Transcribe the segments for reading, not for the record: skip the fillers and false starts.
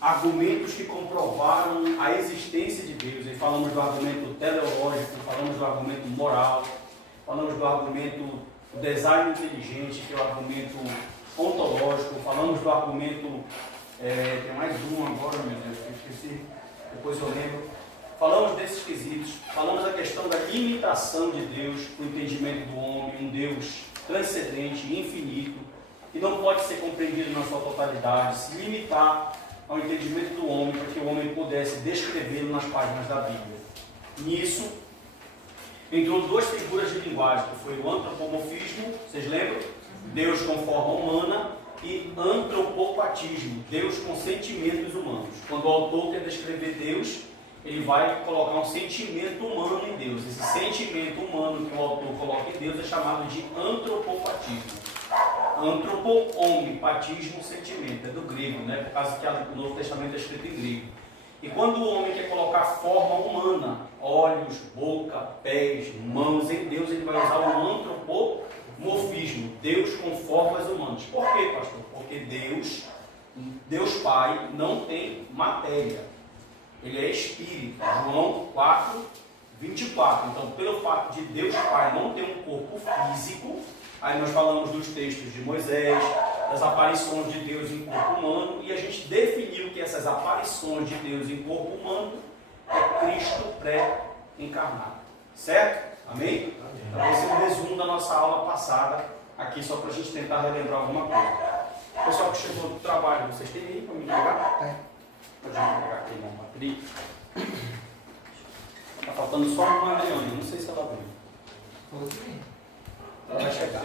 argumentos que comprovaram a existência de Deus. E falamos do argumento teleológico, falamos do argumento moral, falamos do argumento do design inteligente, que é o argumento ontológico, falamos do argumento, tem mais um agora, meu Deus, eu esqueci, depois eu lembro. Falamos desses quesitos, falamos da questão da limitação de Deus, o entendimento do homem, um Deus transcendente, infinito, que não pode ser compreendido na sua totalidade, se limitar ao entendimento do homem, para que o homem pudesse descrevê-lo nas páginas da Bíblia. Nisso, entrou duas figuras de linguagem, que foi o antropomorfismo, vocês lembram? Deus com forma humana, e antropopatismo, Deus com sentimentos humanos. Quando o autor quer descrever Deus, ele vai colocar um sentimento humano em Deus. Esse sentimento humano que o autor coloca em Deus é chamado de antropopatismo. Antropo, homem, patismo, sentimento, é do grego, né? Por causa que o Novo Testamento é escrito em grego. E quando o homem quer colocar forma humana, olhos, boca, pés, mãos em Deus, ele vai usar o antropomorfismo, Deus com formas humanas. Por quê, pastor? Porque Deus Pai não tem matéria, ele é espírito. João 4:24. Então, pelo fato de Deus Pai não ter um corpo físico, aí nós falamos dos textos de Moisés, das aparições de Deus em corpo humano, e a gente definiu que essas aparições de Deus em corpo humano é Cristo pré-encarnado. Certo? Amém? Então esse é o resumo da nossa aula passada, aqui só para a gente tentar relembrar alguma coisa. O pessoal que chegou do trabalho, vocês têm aí para me entregar? É. Pode me entregar aqui na bateria. Está faltando só uma Adriane, não sei se ela veio. Ela vai chegar.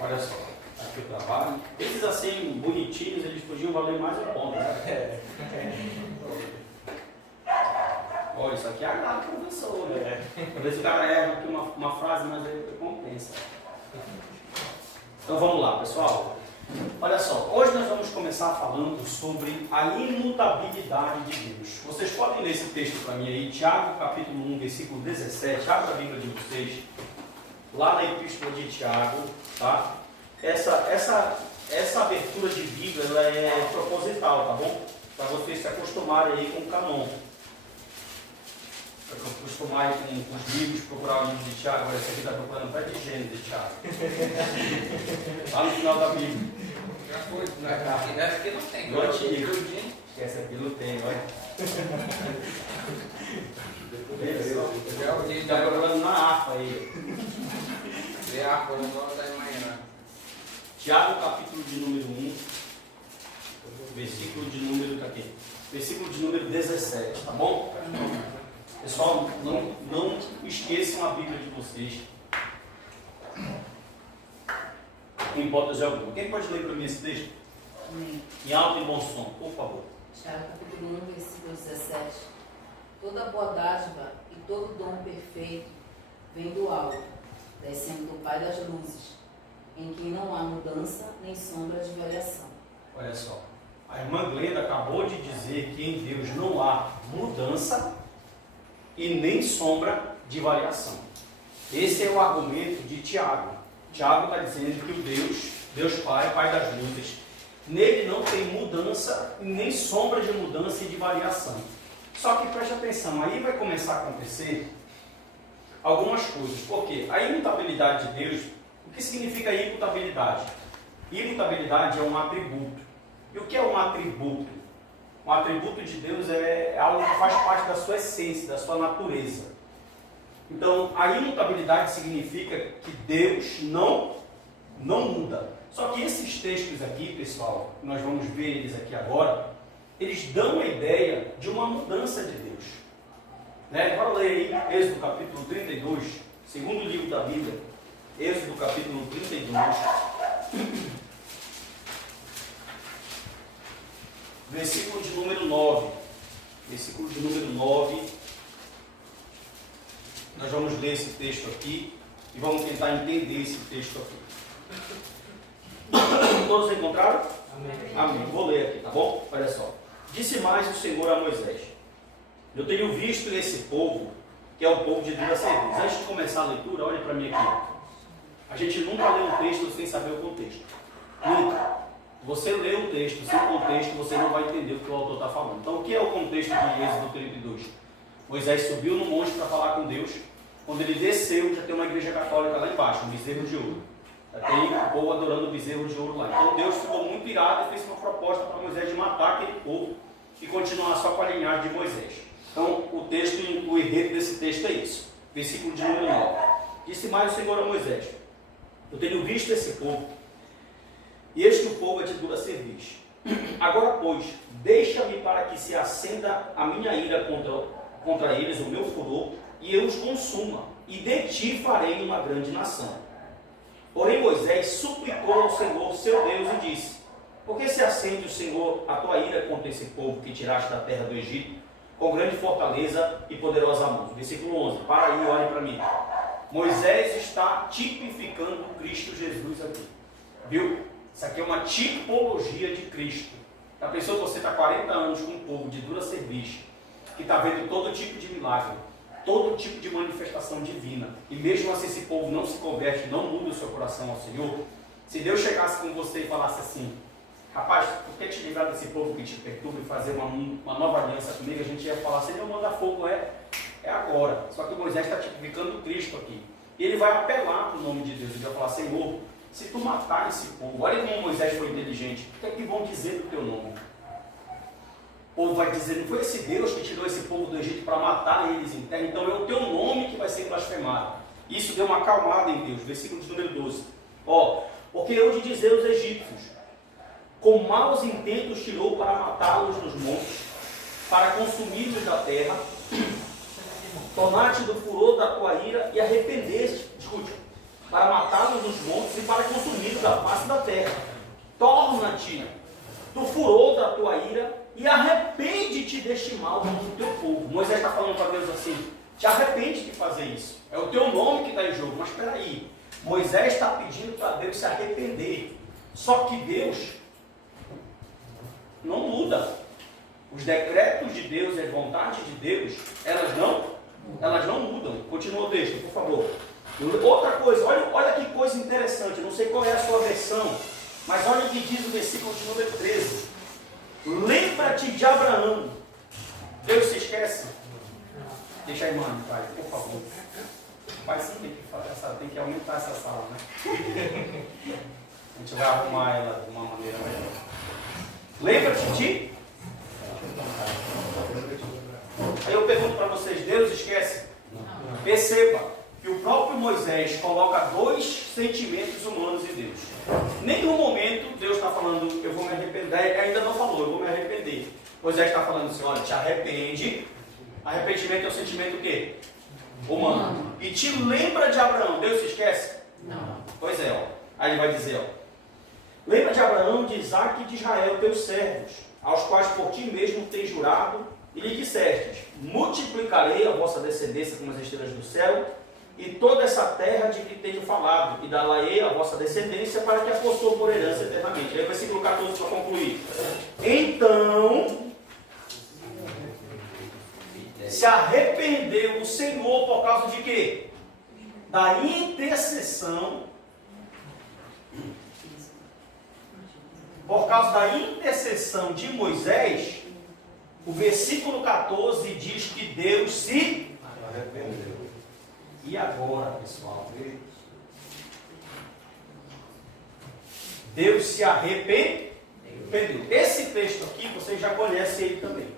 Olha só, aqui o trabalho. Esses assim, bonitinhos, eles podiam valer mais um ponto. Né? Olha, isso aqui agrada o professor, né? Às vezes o cara erra aqui uma frase, mas aí compensa. Então vamos lá, pessoal. Olha só, hoje nós vamos começar falando sobre a imutabilidade de Deus. Vocês podem ler esse texto para mim aí, Tiago, capítulo 1, versículo 17. Abra a Bíblia de vocês. Lá na Epístola de Tiago, tá? Essa abertura de Bíblia ela é proposital, tá bom? Para vocês se acostumarem aí com o canon. Para acostumarem com os livros, procurar o livro de Tiago. Agora esse aqui está procurando até de Gênesis de Tiago. Lá no final da Bíblia. Já foi, essa aqui não tem. No antigo. Essa aqui não tem, olha. Está procurando na AFA aí. Tiago, capítulo de número 1, versículo de número aqui, versículo de número 17, tá bom? Pessoal, não esqueçam a Bíblia de vocês, em hipótese alguma. Quem pode ler para mim esse texto? Em alto e bom som, por favor. Tiago, capítulo 1, versículo 17. Toda boa dádiva e todo dom perfeito vem do alto, descendo do Pai das luzes, em quem não há mudança nem sombra de variação. Olha só, a irmã Glenda acabou de dizer que em Deus não há mudança e nem sombra de variação. Esse é o argumento de Tiago. Tiago está dizendo que o Deus Pai, Pai das luzes, nele não tem mudança e nem sombra de mudança e de variação. Só que preste atenção, aí vai começar a acontecer algumas coisas. Por quê? A imutabilidade de Deus, o que significa imutabilidade? Imutabilidade é um atributo. E o que é um atributo? Um atributo de Deus é algo que faz parte da sua essência, da sua natureza. Então, a imutabilidade significa que Deus não muda. Só que esses textos aqui, pessoal, nós vamos ver eles aqui agora, eles dão a ideia de uma mudança de Deus. Né? Bora ler aí Êxodo capítulo 32, segundo livro da Bíblia, Êxodo capítulo 32, versículo de número 9. Versículo de número 9. Nós vamos ler esse texto aqui e vamos tentar entender esse texto aqui. Todos encontraram? Amém. Amém. Vou ler aqui, tá bom? Olha só. Disse mais o Senhor a Moisés: eu tenho visto esse povo, que é o povo de duas cervejas. Antes de começar a leitura, olha para mim aqui. A gente nunca lê um texto sem saber o contexto. Nunca. Você lê o texto, sem contexto você não vai entender o que o autor está falando. Então, o que é o contexto de Êxodo 32? Moisés subiu no monte para falar com Deus. Quando ele desceu, já tem uma igreja católica lá embaixo, um bezerro de ouro. Já tem o povo adorando o bezerro de ouro lá. Então Deus ficou muito irado e fez uma proposta para Moisés de matar aquele povo e continuar só com a linhagem de Moisés. Então o texto, o enredo desse texto é isso. Versículo de número 9. Disse mais o Senhor a Moisés: eu tenho visto esse povo, e este o povo é de dura cerviz. Agora, pois, deixa-me para que se acenda a minha ira contra eles, o meu furor, e eu os consuma, e de ti farei uma grande nação. Porém Moisés suplicou ao Senhor, seu Deus, e disse: por que se acende o Senhor a tua ira contra esse povo que tiraste da terra do Egito, com grande fortaleza e poderosa mão? Versículo 11, para aí, olhe para mim. Moisés está tipificando Cristo Jesus aqui, viu? Isso aqui é uma tipologia de Cristo. Já pensou que você está 40 anos com um povo de dura cerviz, que está vendo todo tipo de milagre, todo tipo de manifestação divina, e mesmo assim esse povo não se converte, não muda o seu coração ao Senhor? Se Deus chegasse com você e falasse assim: rapaz, tu quer te livrar desse povo que te perturba e fazer uma nova aliança comigo? A gente ia falar: Senhor, manda fogo, é agora. Só que Moisés está tipificando Cristo aqui, e ele vai apelar para o nome de Deus. Ele vai falar: Senhor, se tu matar esse povo, olha como Moisés foi inteligente, o que é que vão dizer do teu nome? O povo vai dizer: não foi esse Deus que tirou esse povo do Egito para matar eles em terra, então é o teu nome que vai ser blasfemado. Isso deu uma acalmada em Deus. Versículo de número 12. Porque eu de dizer aos egípcios: com maus intentos tirou para matá-los nos montes, para consumi-los da terra, tornar-te do furor da tua ira e arrepender-te, para matá-los nos montes e para consumi-los da face da terra. Torna-te do furor da tua ira e arrepende-te deste mal contra o teu povo. Moisés está falando para Deus assim: te arrepende de fazer isso. É o teu nome que está em jogo. Mas espera aí, Moisés está pedindo para Deus se arrepender. Só que Deus não muda. Os decretos de Deus e as vontades de Deus, elas não mudam. Continua o texto, por favor. Outra coisa, olha que coisa interessante. Não sei qual é a sua versão, mas olha o que diz o versículo de número 13. Lembra-te de Abraão. Deus se esquece? Deixa a irmã, pai, por favor. Pai, sim, tem que aumentar essa sala, né? A gente vai arrumar ela de uma maneira melhor. Lembra-te de? Aí eu pergunto para vocês: Deus esquece? Perceba que o próprio Moisés coloca dois sentimentos humanos em Deus. Em nenhum momento Deus está falando: eu vou me arrepender. Ainda não falou: eu vou me arrepender. Moisés está falando assim: olha, te arrepende. Arrependimento é o sentimento o quê? Humano. E te lembra de Abraão. Deus se esquece? Não. Pois é, ó. Aí ele vai dizer: ó, lembra de Abraão, de Isaac e de Israel, teus servos, aos quais por ti mesmo tens jurado, e lhe dissestes: multiplicarei a vossa descendência como as estrelas do céu, e toda essa terra de que tenho falado, e dá-la-ei a vossa descendência, para que a possua por herança eternamente. Aí versículo 14 para concluir. Então se arrependeu o Senhor por causa de quê? Da intercessão. Por causa da intercessão de Moisés, o versículo 14 diz que Deus se arrependeu. E agora, pessoal? Deus se arrependeu. Esse texto aqui, vocês já conhecem ele também.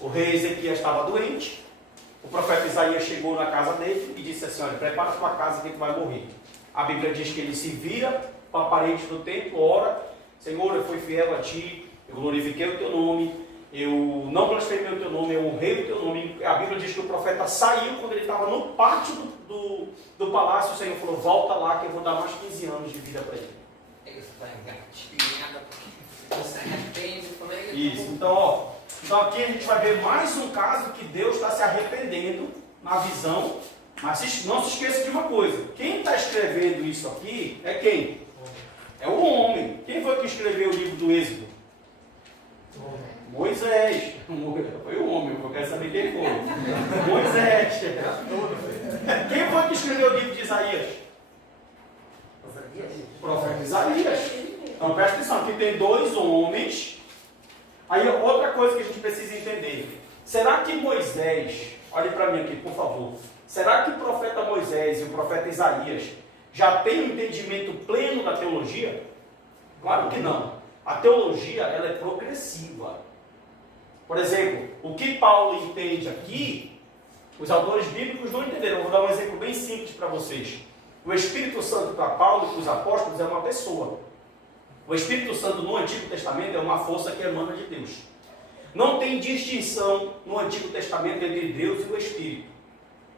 O rei Ezequias estava doente. O profeta Isaías chegou na casa dele e disse assim: olha, prepara a tua casa que tu vai morrer. A Bíblia diz que ele se vira para a parede do templo, ora: Senhor, eu fui fiel a ti, eu glorifiquei o teu nome, eu não blasfemei o teu nome, eu honrei o teu nome. A Bíblia diz que o profeta saiu quando ele estava no pátio do palácio. O Senhor falou: volta lá que eu vou dar mais 15 anos de vida para ele. Isso está engatilhado, porque você arrepende. Isso, então aqui a gente vai ver mais um caso que Deus está se arrependendo na visão. Mas não se esqueça de uma coisa: quem está escrevendo isso aqui é quem? É o homem. Quem foi que escreveu o livro do Êxodo? Moisés. Foi o homem, eu quero saber quem foi. Moisés. Quem foi que escreveu o livro de Isaías? O profeta Isaías. Então presta atenção, aqui tem dois homens. Aí outra coisa que a gente precisa entender. Será que Moisés, olhe para mim aqui, por favor. Será que o profeta Moisés e o profeta Isaías já têm um entendimento pleno da teologia? Claro que não. A teologia, ela é progressiva. Por exemplo, o que Paulo entende aqui, os autores bíblicos não entenderam. Eu vou dar um exemplo bem simples para vocês. O Espírito Santo para Paulo e para os apóstolos é uma pessoa. O Espírito Santo no Antigo Testamento é uma força que emana de Deus. Não tem distinção no Antigo Testamento entre Deus e o Espírito.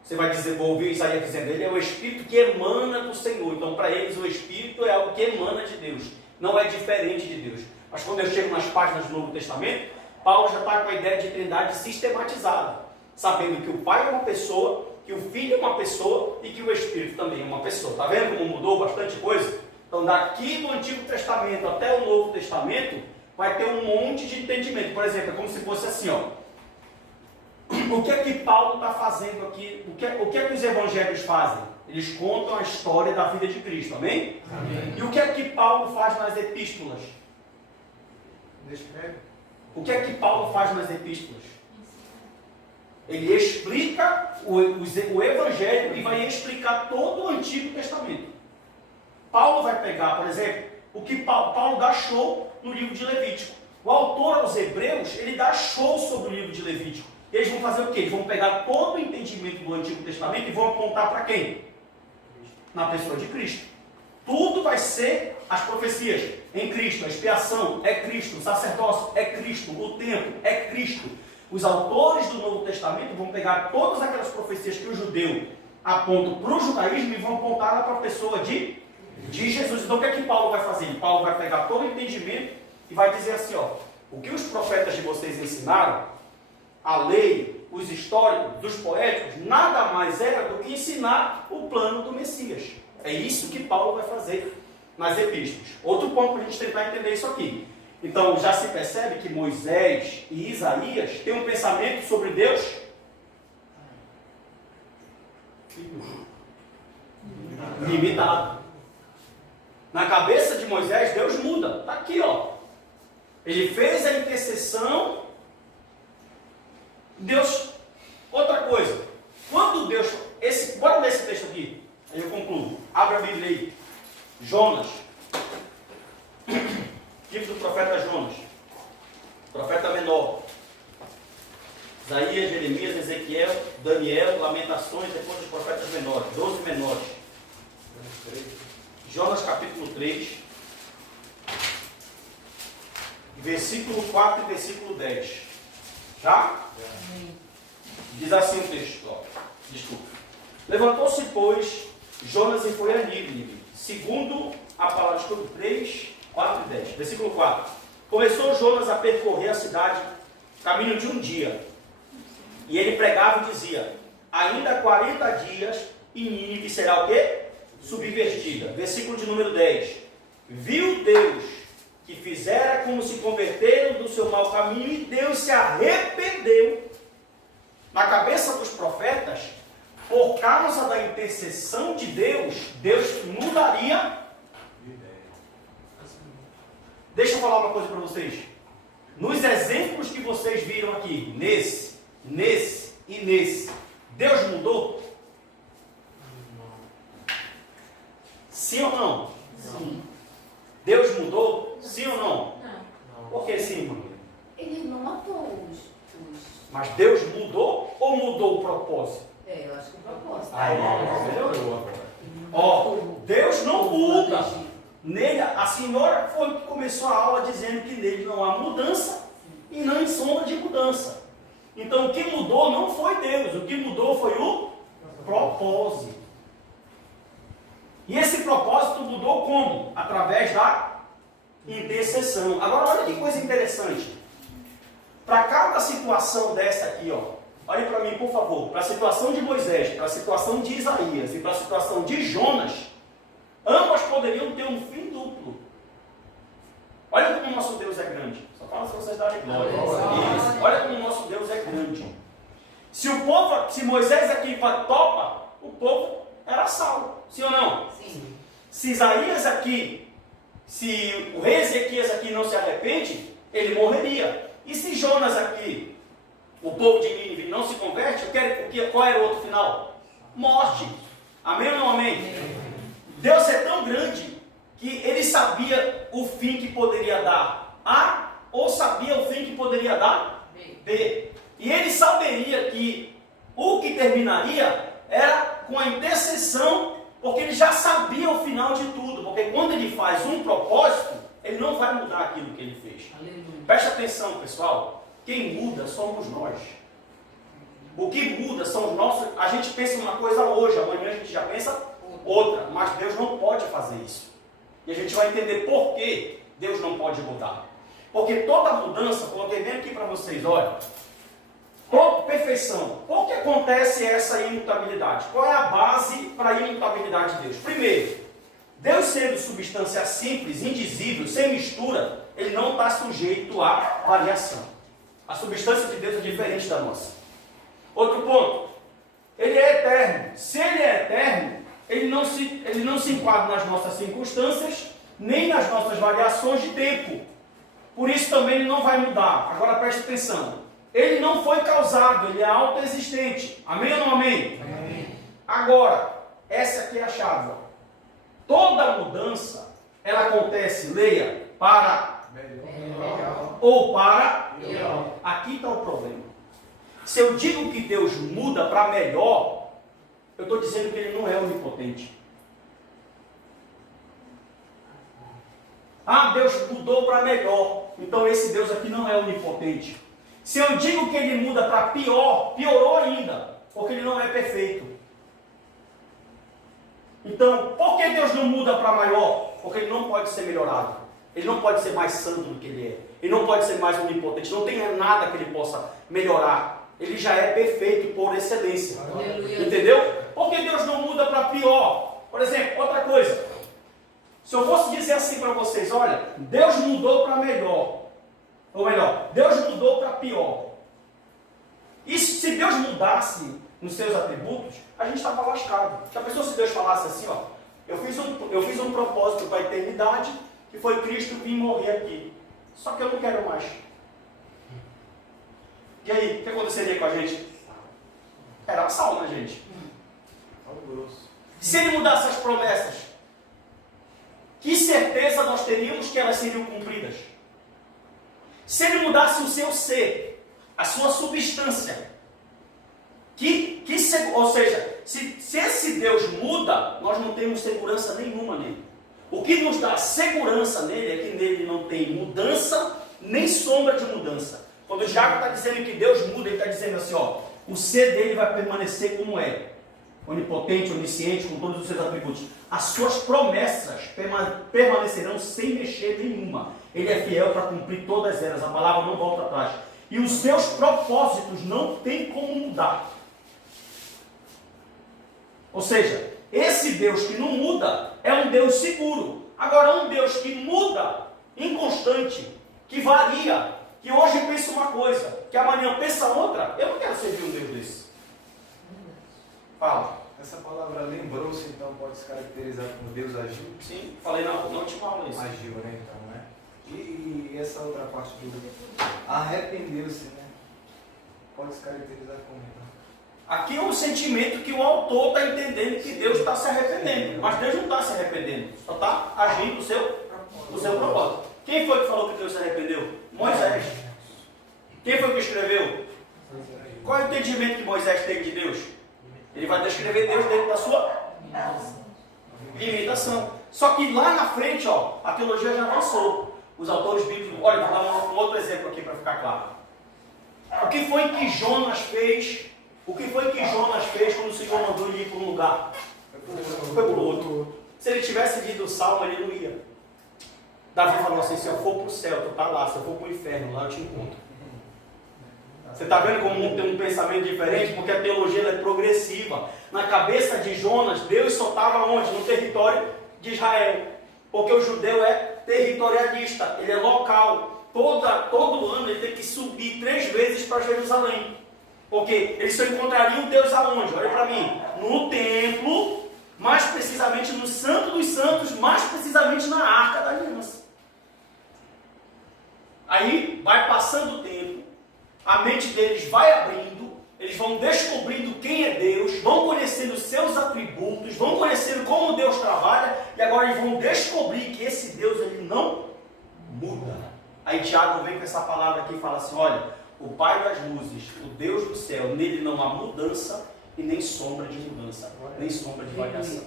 Você vai dizer, vou ouvir Isaías dizendo, ele é o Espírito que emana do Senhor. Então, para eles, o Espírito é algo que emana de Deus. Não é diferente de Deus. Mas quando eu chego nas páginas do Novo Testamento, Paulo já está com a ideia de trindade sistematizada. Sabendo que o Pai é uma pessoa, que o Filho é uma pessoa e que o Espírito também é uma pessoa. Está vendo como mudou bastante coisa? Então, daqui do Antigo Testamento até o Novo Testamento, vai ter um monte de entendimento. Por exemplo, é como se fosse assim, ó. O que é que Paulo está fazendo aqui? O que é que os evangelhos fazem? Eles contam a história da vida de Cristo, amém? Amém. E o que é que Paulo faz nas epístolas? O que é que Paulo faz nas epístolas? Ele explica o evangelho e vai explicar todo o Antigo Testamento. Paulo vai pegar, por exemplo, o que Paulo dá show no livro de Levítico. O autor aos Hebreus, ele dá show sobre o livro de Levítico. Eles vão fazer o quê? Eles vão pegar todo o entendimento do Antigo Testamento e vão apontar para quem? Na pessoa de Cristo. Tudo vai ser as profecias em Cristo. A expiação é Cristo, o sacerdócio é Cristo, o templo é Cristo. Os autores do Novo Testamento vão pegar todas aquelas profecias que o judeu aponta para o judaísmo e vão apontar para a pessoa de Jesus. Então o que é que Paulo vai fazer? Paulo vai pegar todo o entendimento e vai dizer assim, ó, o que os profetas de vocês ensinaram, a lei, os históricos, dos poéticos, nada mais era do que ensinar o plano do Messias. É isso que Paulo vai fazer nas epístolas. Outro ponto para a gente tentar entender isso aqui. Então, já se percebe que Moisés e Isaías têm um pensamento sobre Deus limitado. Na cabeça de Moisés, Deus muda. Está aqui, ó. Ele fez a intercessão. Deus, outra coisa, quando Deus, bora ler esse texto aqui, aí eu concluo, abra a Bíblia aí, Jonas, livro do profeta Jonas, profeta menor, Isaías, Jeremias, Ezequiel, Daniel, Lamentações, depois dos profetas menores, 12 menores, Jonas capítulo 3, versículo 4 e versículo 10, já? Diz assim o texto, ó. Desculpa. Levantou-se, pois, Jonas e foi a Nínive, segundo a palavra de estudo 3, 4 e 10. Versículo 4. Começou Jonas a percorrer a cidade, caminho de um dia. E ele pregava e dizia, ainda 40 dias e Nínive será o quê? Subvertida. Versículo de número 10. Viu Deus que fizera como se converteram do seu mau caminho e Deus se arrependeu. Na cabeça dos profetas, por causa da intercessão de Deus, Deus mudaria. Deixa eu falar uma coisa para vocês. Nos exemplos que vocês viram aqui, nesse e nesse, Deus mudou? Sim ou não? Sim. Deus mudou? Sim ou não? Não. Por que sim, irmão? Ele não matou os... Mas Deus mudou ou mudou o propósito? Eu acho que o propósito. Melhorou agora. Ó, Deus não muda. Nele, a senhora foi que começou a aula dizendo que nele não há mudança e não sombra de mudança. Então o que mudou não foi Deus, o que mudou foi o propósito. E esse propósito mudou como? Através da intercessão. Agora olha que coisa interessante. Para cada situação dessa aqui, ó, olhe para mim por favor, para a situação de Moisés, para a situação de Isaías e para a situação de Jonas, ambas poderiam ter um fim duplo. Olha como o nosso Deus é grande. Só fala se vocês darem glória. Isso. Olha como o nosso Deus é grande. Se Moisés aqui topa, o povo era salvo. Sim ou não? Sim. Se Isaías aqui se o rei Ezequias aqui não se arrepende, ele morreria. E se Jonas aqui, o povo de Nínive, não se converte, qual era o outro final? Morte. Amém ou não amém? Deus é tão grande que ele sabia o fim que poderia dar A, ou sabia o fim que poderia dar B. E ele saberia que o que terminaria era com a intercessão, porque ele já sabia o final de tudo. Porque quando ele faz um propósito, ele não vai mudar aquilo que ele fez. Aleluia. Preste atenção, pessoal. Quem muda somos nós. O que muda são os nossos. A gente pensa uma coisa hoje, amanhã a gente já pensa outra. Mas Deus não pode fazer isso. E a gente vai entender por que Deus não pode mudar. Porque toda mudança, coloquei bem aqui para vocês, olha. Toda perfeição. Por que acontece essa imutabilidade? Qual é a base para a imutabilidade de Deus? Primeiro, Deus sendo substância simples, indizível, sem mistura, ele não está sujeito à variação. A substância de Deus é diferente da nossa. Outro ponto, ele é eterno. Se ele é eterno, ele não se enquadra nas nossas circunstâncias, nem nas nossas variações de tempo. Por isso também ele não vai mudar. Agora preste atenção. Ele não foi causado, ele é autoexistente. Amém ou não amém? Amém. Agora, essa aqui é a chave. Toda mudança, ela acontece, leia, para Melhor. ou para Melhor. Aqui está o problema. Se eu digo que Deus muda para melhor, eu estou dizendo que ele não é onipotente. Ah, Deus mudou para melhor. Então esse Deus aqui não é onipotente. Se eu digo que ele muda para pior, piorou ainda, porque ele não é perfeito. Então, por que Deus não muda para maior? Porque ele não pode ser melhorado. Ele não pode ser mais santo do que ele é. Ele não pode ser mais onipotente. Não tem nada que ele possa melhorar. Ele já é perfeito por excelência. Aleluia. Entendeu? Por que Deus não muda para pior? Por exemplo, outra coisa. Se eu fosse dizer assim para vocês, olha, Deus mudou para melhor. Ou melhor, Deus mudou para pior. E se Deus mudasse nos seus atributos, a gente estava lascado. Já pensou se Deus falasse assim, ó, eu fiz um propósito para a eternidade, que foi Cristo vir morrer aqui. Só que eu não quero mais. E aí, o que aconteceria com a gente? Era sal, né, gente? Se ele mudasse as promessas, que certeza nós teríamos que elas seriam cumpridas? Se ele mudasse o seu ser, a sua substância, ou seja, se esse Deus muda, nós não temos segurança nenhuma nele. O que nos dá segurança nele é que nele não tem mudança, nem sombra de mudança. Quando o Jaco está dizendo que Deus muda, ele está dizendo assim, ó, o ser dele vai permanecer como é. Onipotente, onisciente, com todos os seus atributos. As suas promessas permanecerão sem mexer nenhuma. Ele é fiel para cumprir todas elas. A palavra não volta atrás. E os seus propósitos não tem como mudar. Ou seja, esse Deus que não muda é um Deus seguro. Agora, um Deus que muda, inconstante, que varia, que hoje pensa uma coisa, que amanhã pensa outra, eu não quero servir um Deus desse. Fala. Essa palavra lembrou-se, então pode se caracterizar como Deus agiu? Sim, falei na última aula isso. Agiu, né? Então, né? E essa outra parte do arrependeu-se, né? Pode se caracterizar como então? Aqui é um sentimento que o autor está entendendo que Deus está se arrependendo. Mas Deus não está se arrependendo, só está agindo o seu propósito. Quem foi que falou que Deus se arrependeu? Moisés. Quem foi que escreveu? Qual é o entendimento que Moisés teve de Deus? Ele vai descrever Deus dentro da sua limitação. Só que lá na frente, ó, a teologia já avançou. Os autores bíblicos, olha, vou dar um outro exemplo aqui para ficar claro. O que foi que Jonas fez? O que foi que Jonas fez quando o Senhor mandou ele ir para um lugar? Foi para o outro. Se ele tivesse lido o Salmo, ele não ia. Davi falou assim, se eu for para o céu, tu está lá. Se eu for para o inferno, lá eu te encontro. Você está vendo como tem um pensamento diferente? Porque a teologia ela é progressiva. Na cabeça de Jonas, Deus só estava onde? No território de Israel. Porque o judeu é territorialista, ele é local. Todo ano ele tem que subir 3 vezes para Jerusalém. Porque ele só encontraria o Deus aonde? Olha para mim. No templo, mais precisamente no Santo dos Santos, mais precisamente na Arca da Aliança. Aí vai passando o tempo, a mente deles vai abrindo, eles vão descobrindo quem é Deus, vão conhecendo os seus atributos, vão conhecendo como Deus trabalha, e agora eles vão descobrir que esse Deus ele não muda. Aí Tiago vem com essa palavra aqui e fala assim, olha, o Pai das luzes, o Deus do céu, nele não há mudança e nem sombra de mudança, nem sombra de variação.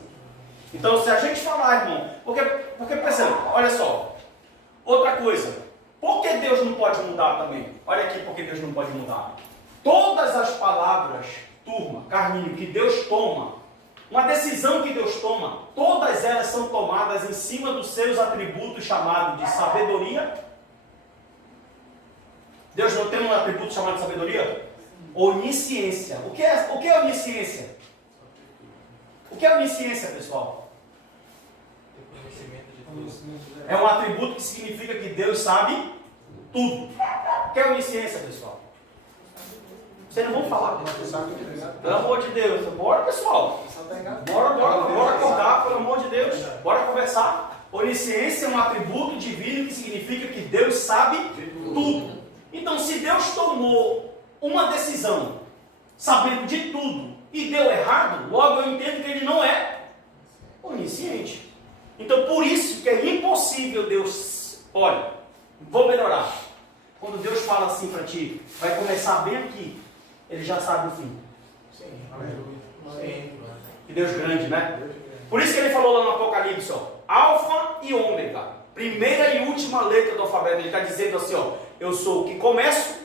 Então se a gente falar, irmão, porque pensando, olha só, outra coisa, por que Deus não pode mudar também? Olha aqui porque Deus não pode mudar. Todas as palavras, turma, Carminho, que Deus toma, uma decisão que Deus toma, todas elas são tomadas em cima dos seus atributos chamados de sabedoria. Deus não tem um atributo chamado de sabedoria? Onisciência. O que é onisciência? O que é onisciência, pessoal? É um atributo que significa que Deus sabe tudo. O que é onisciência, pessoal? Vocês não vão falar. Pelo amor de Deus. Bora, pessoal. Bora acordar, pelo amor de Deus. Bora conversar. Onisciência é um atributo divino que significa que Deus sabe tudo. Então, se Deus tomou uma decisão sabendo de tudo e deu errado, logo eu entendo que ele não é onisciente. Então, por isso que é impossível Deus... Olha, vou melhorar. Quando Deus fala assim para ti, vai começar bem aqui, ele já sabe o fim. Sim, aleluia. Que Deus grande, né? Por isso que ele falou lá no Apocalipse, ó, Alfa e Ômega, primeira e última letra do alfabeto. Ele está dizendo assim, ó, eu sou o que começo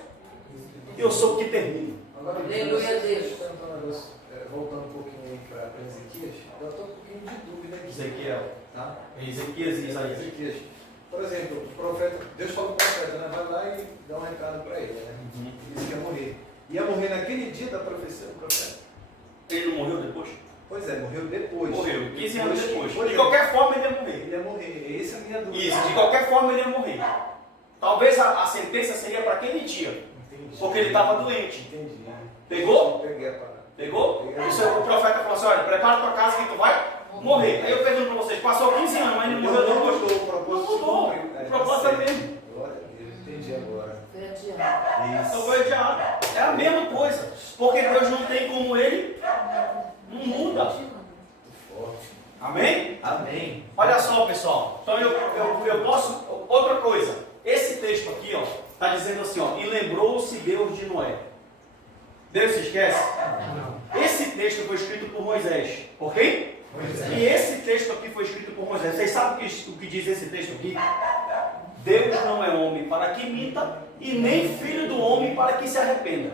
e eu sou o que termino. Aleluia, Deus. Voltando um pouquinho aí para Ezequias, eu estou um pouquinho de dúvida aqui. Ezequiel. Tá? Ezequias e Isaías. Ezequias. Por exemplo, o profeta, Deus falou para o profeta, né? Vai lá e dá um recado para ele, né? Ele disse que ia morrer. Ia morrer naquele dia da profecia do profeta. Ele não morreu depois? Pois é, morreu depois. Morreu, 15 anos depois. Foi De qualquer forma ele ia morrer. Ele ia morrer, essa é a minha dúvida. Isso, de qualquer forma ele ia morrer. Talvez a sentença seria para aquele dia. Entendi. Porque ele estava doente. Entendi. Pegou? Peguei a parada. Pegou? Isso, o profeta falou assim, olha, prepara tua casa que tu vai morrer. Aí eu pergunto para vocês, passou 15 anos, mas ele morreu depois? Não mudou. O propósito é mesmo. Glória a Deus, entendi agora. Foi adiado. Então foi adiado. É a mesma coisa. Porque Deus não tem como ele, não muda. Forte. Amém? Amém. Olha só, pessoal. Então eu posso... Outra coisa. Esse texto aqui, ó, está dizendo assim, ó, e lembrou-se Deus de Noé. Deus se esquece? Não. Esse texto foi escrito por Moisés. Por quem? Moisés. E esse texto aqui foi escrito por Moisés. Vocês sabem o que diz esse texto aqui? Deus não é homem para que minta, e nem filho do homem para que se arrependa.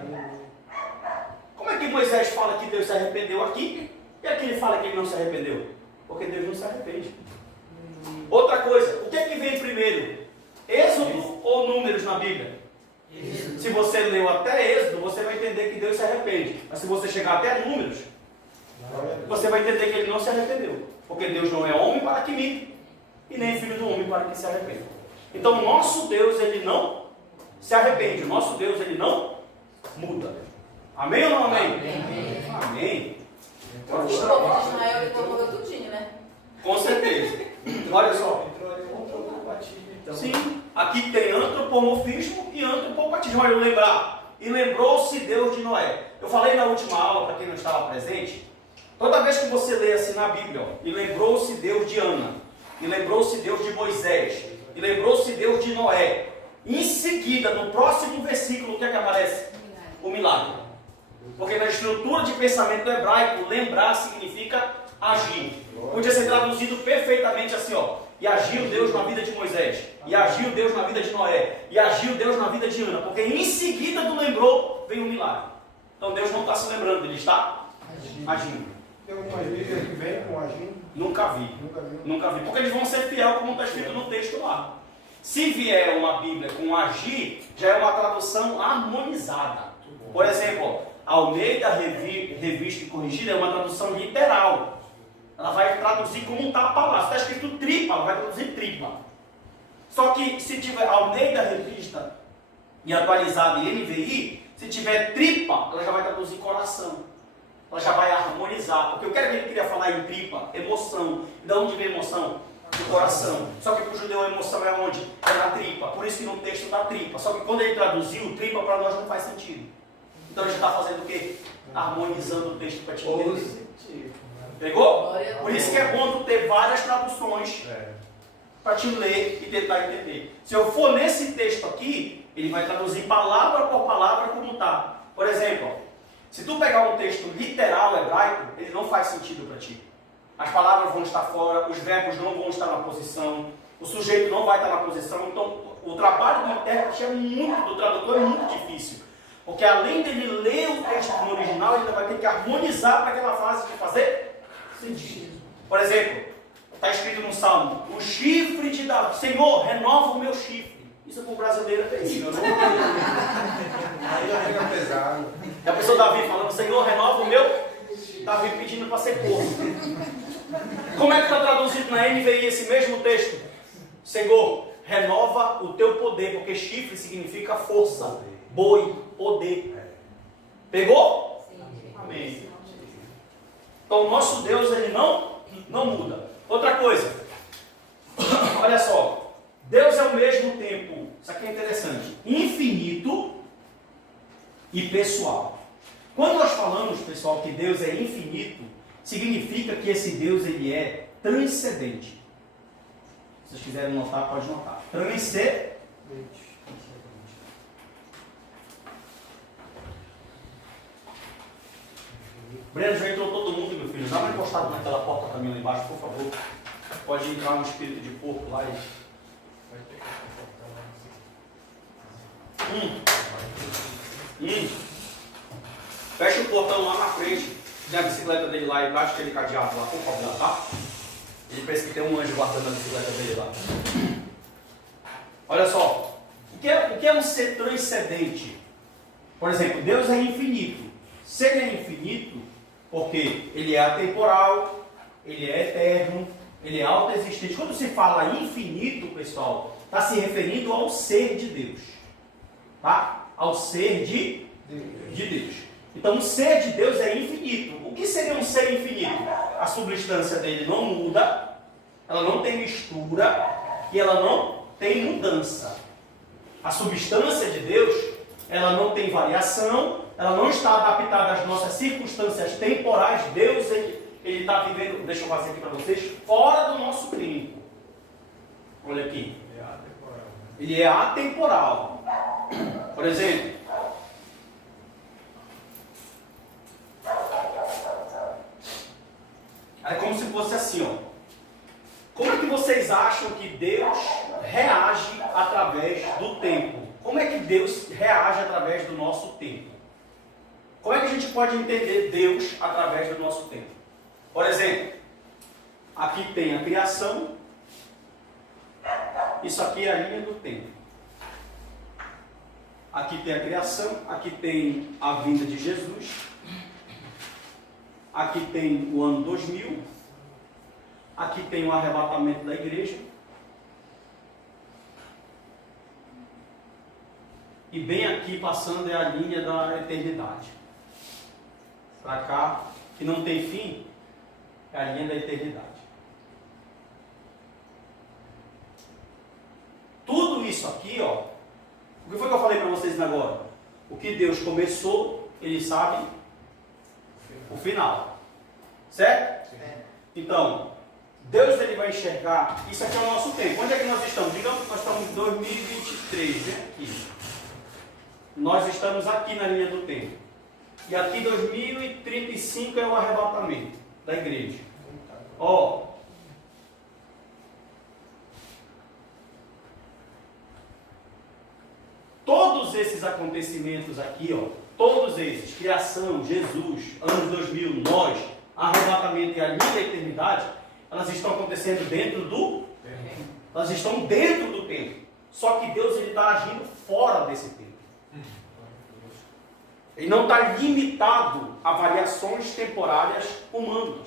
Como é que Moisés fala que Deus se arrependeu aqui, e aqui ele fala que ele não se arrependeu? Porque Deus não se arrepende. Outra coisa, o que é que vem primeiro? Êxodo ou Números na Bíblia? Se você leu até Êxodo, você vai entender que Deus se arrepende. Mas se você chegar até Números, você vai entender que ele não se arrependeu. Porque Deus não é homem para que minta, e nem filho do homem para que se arrependa. Então o nosso Deus, ele não se arrepende. O nosso Deus, ele não muda. Amém ou não amém? Amém. Amém. Os povos de Israel, ele tomou tudinho, né? Com certeza. Olha só. Entrou ali um antropopatismo, então. Sim, aqui tem antropomorfismo e antropopatismo. Olha, eu lembrar. E lembrou-se Deus de Noé. Eu falei na última aula, para quem não estava presente, toda vez que você lê assim na Bíblia, ó, e lembrou-se Deus de Ana, e lembrou-se Deus de Moisés, e lembrou-se Deus de Noé, em seguida, no próximo versículo, o que é que aparece? O milagre. Porque na estrutura de pensamento hebraico, lembrar significa agir. Podia ser traduzido perfeitamente assim, ó. E agiu Deus na vida de Moisés, e agiu Deus na vida de Noé, e agiu Deus na vida de Ana, porque em seguida do lembrou, vem o milagre. Então Deus não está se lembrando, ele está agindo. Tem algumas Bíblias que vem com agindo? Nunca vi. Nunca vi. Porque eles vão ser fiel como está escrito no texto lá. Se vier uma Bíblia com agir, já é uma tradução harmonizada. Por exemplo, Almeida Revista e Corrigida é uma tradução literal. Ela vai traduzir como está a palavra. Se está escrito tripa, ela vai traduzir tripa. Só que se tiver Almeida Revista e atualizada e NVI, se tiver tripa, ela já vai traduzir coração. ela já vai harmonizar. Porque eu quero que ele queria falar em tripa, emoção. De onde vem emoção? Do coração. Só que para o judeu a emoção é onde? É na tripa. Por isso que no texto da tripa. Só que quando ele traduziu, tripa para nós não faz sentido. Então ele já está fazendo o quê? Harmonizando o texto para te entender. Positivo. Pegou? Por isso que é bom tu ter várias traduções É. para te ler e tentar entender. Se eu for nesse texto aqui, ele vai traduzir palavra por palavra como está. Por exemplo, ó, se tu pegar um texto literal hebraico, ele não faz sentido para ti. As palavras vão estar fora, os verbos não vão estar na posição, o sujeito não vai estar na posição. Então, o trabalho do intérprete do tradutor é muito difícil. Porque além dele ler o texto no original, ele ainda vai ter que harmonizar para aquela fase de fazer sentido. Por exemplo, está escrito no Salmo, o chifre de Davi, Senhor, renova o meu chifre. Isso para o brasileiro é terrível, não? Aí já fica pesado. É a pessoa Davi falando, Senhor, renova o meu. Davi pedindo para ser corpo. Como é que está traduzido na NVI esse mesmo texto? Senhor, renova o teu poder, porque chifre significa força, boi, poder. Pegou? Sim. Amém. Então o nosso Deus, ele não muda. Outra coisa, olha só, Deus é ao mesmo tempo, isso aqui é interessante, infinito e pessoal. Quando nós falamos, pessoal, que Deus é infinito, significa que esse Deus ele é transcendente. Se vocês quiserem notar, pode notar. Transcendente. Breno, já entrou todo mundo, meu filho. Dá uma encostada naquela porta também lá embaixo, por favor. Pode entrar um espírito de porco lá e... Fecha o portão lá na frente. Tem a bicicleta dele lá e baixa aquele cadeado lá, por favor, tá? Ele pensa que tem um anjo guardando a bicicleta dele lá. Olha só. O que é um ser transcendente? Por exemplo, Deus é infinito. Se ele é infinito, porque ele é atemporal, ele é eterno, ele é autoexistente. Quando se fala infinito, pessoal, está se referindo ao ser de Deus. Tá? Ao ser de Deus. Então, o ser de Deus é infinito. O que seria um ser infinito? A substância dele não muda, ela não tem mistura e ela não tem mudança. A substância de Deus, ela não tem variação, ela não está adaptada às nossas circunstâncias temporais. Deus, ele está vivendo, deixa eu fazer aqui para vocês, fora do nosso tempo. Olha aqui. Ele é atemporal. Por exemplo, é como se fosse assim, ó. Como é que vocês acham que Deus reage através do tempo? Como é que Deus reage através do nosso tempo? Como é que a gente pode entender Deus através do nosso tempo? Por exemplo, aqui tem a criação, isso aqui é a linha do tempo. Aqui tem a criação, aqui tem a vinda de Jesus, aqui tem o ano 2000, aqui tem o arrebatamento da igreja, e bem aqui passando é a linha da eternidade. Para cá, que não tem fim, é a linha da eternidade. Tudo isso aqui, ó, o que foi que eu falei para vocês agora? O que Deus começou, Ele sabe o final. Certo? Então, Deus ele vai enxergar, isso aqui é o nosso tempo. Onde é que nós estamos? Digamos que nós estamos em 2023, vem aqui. Nós estamos aqui na linha do tempo. E aqui 2035 é o arrebatamento da igreja. Ó. Todos esses acontecimentos aqui, ó, todos esses, criação, Jesus, anos 2000, nós, arrebatamento e a linha da eternidade, elas estão acontecendo dentro do tempo. Elas estão dentro do tempo. Só que Deus está agindo fora desse tempo. Ele não está limitado a variações temporárias humanas.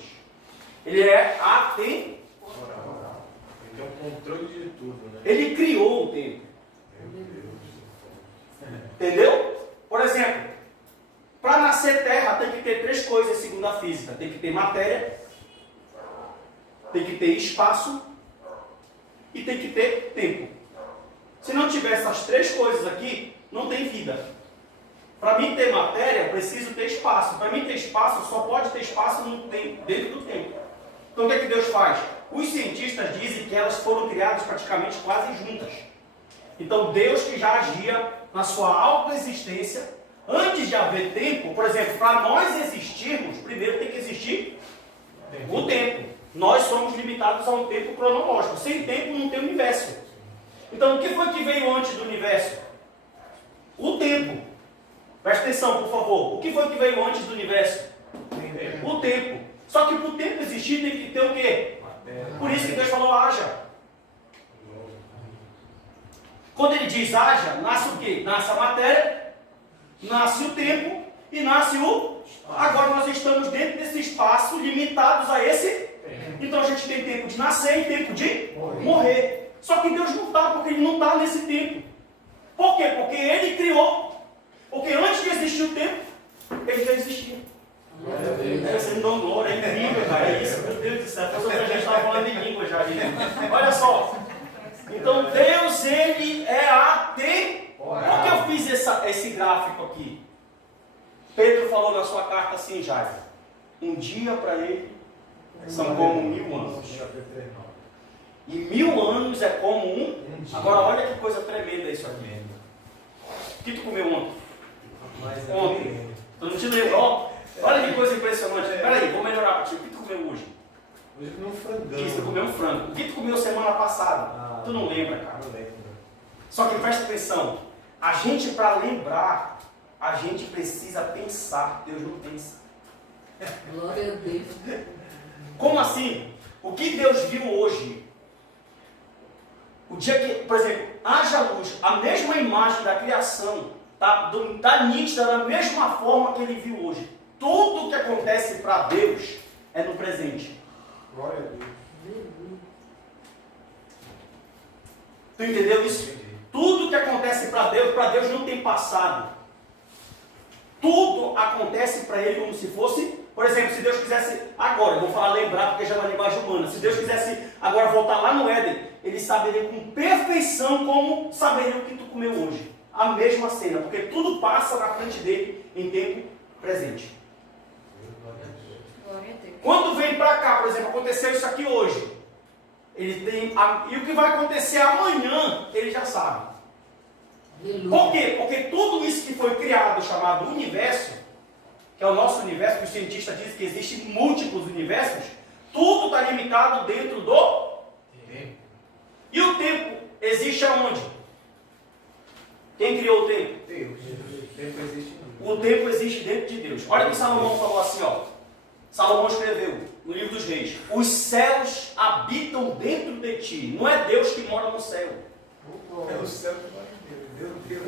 Ele é atemporal. Ele tem um controle de tudo, né? Ele criou o tempo. Entendeu? Por exemplo, para nascer terra tem que ter três coisas segundo segundo a física. Tem que ter matéria, tem que ter espaço e tem que ter tempo. Se não tiver essas três coisas aqui, não tem vida. Para mim ter matéria, eu preciso ter espaço. Para mim ter espaço, só pode ter espaço dentro do tempo. Então o que é que Deus faz? Os cientistas dizem que elas foram criadas praticamente quase juntas. Então Deus que já agia na sua autoexistência, antes de haver tempo, por exemplo, para nós existirmos, primeiro tem que existir o tempo. Nós somos limitados a um tempo cronológico. Sem tempo não tem universo. Então o que foi que veio antes do universo? O tempo. Presta atenção, por favor. O que foi que veio antes do universo? O tempo. Só que para o tempo existir tem que ter o quê? Por isso que Deus falou haja. Quando ele diz haja, nasce o quê? Nasce a matéria, nasce o tempo e nasce o... Agora nós estamos dentro desse espaço, limitados a esse. Então a gente tem tempo de nascer e tempo de morrer. Só que Deus não está, porque Ele não está nesse tempo. Por quê? Porque Ele criou. Porque antes de existir o tempo, Ele já existia. Você não dá glória, é incrível, cara. É isso, meu Deus do céu. A gente estava falando em língua já. Olha só. Então Deus, Ele é atemporal. Por que eu fiz esse gráfico aqui? Pedro falou na sua carta assim, Jair. Um dia para Ele são como 1000 anos. E 1000 anos é como um. Agora olha que coisa tremenda isso aqui. O que tu comeu ontem? Ontem. Tu não te lembrou? Olha que coisa impressionante. Peraí, vou melhorar para ti. O que tu comeu hoje? Hoje eu comi um frangão. Isso, tu comeu um frango. O que tu comeu semana passada? Tu não lembra, cara. Não lembro. Só que presta atenção. A gente, para lembrar, a gente precisa pensar. Deus não pensa. Glória a Deus. Como assim? O que Deus viu hoje? O dia que, por exemplo, haja luz, a mesma imagem da criação, está nítida da mesma forma que Ele viu hoje. Tudo que acontece para Deus é no presente. Glória a Deus. Tu entendeu isso? Tudo que acontece para Deus não tem passado. Tudo acontece para Ele como se fosse, por exemplo, se Deus quisesse, agora, eu vou falar lembrar porque já é uma linguagem humana, se Deus quisesse agora voltar lá no Éden, Ele saberia com perfeição como saberia o que tu comeu hoje. A mesma cena, porque tudo passa na frente dele em tempo presente. Quando vem para cá, por exemplo, aconteceu isso aqui hoje, ele tem, e o que vai acontecer amanhã, ele já sabe. Por quê? Porque tudo isso que foi criado, chamado universo, que é o nosso universo, que os cientistas dizem que existem múltiplos universos, tudo está limitado dentro do tempo. E o tempo existe aonde? Quem criou o tempo? Deus. O tempo existe. O tempo existe dentro de Deus. Olha o que Salomão falou assim, ó. Salomão escreveu no livro dos Reis: os céus habitam dentro de ti. Não é Deus que mora no céu. É o céu que mora em Deus.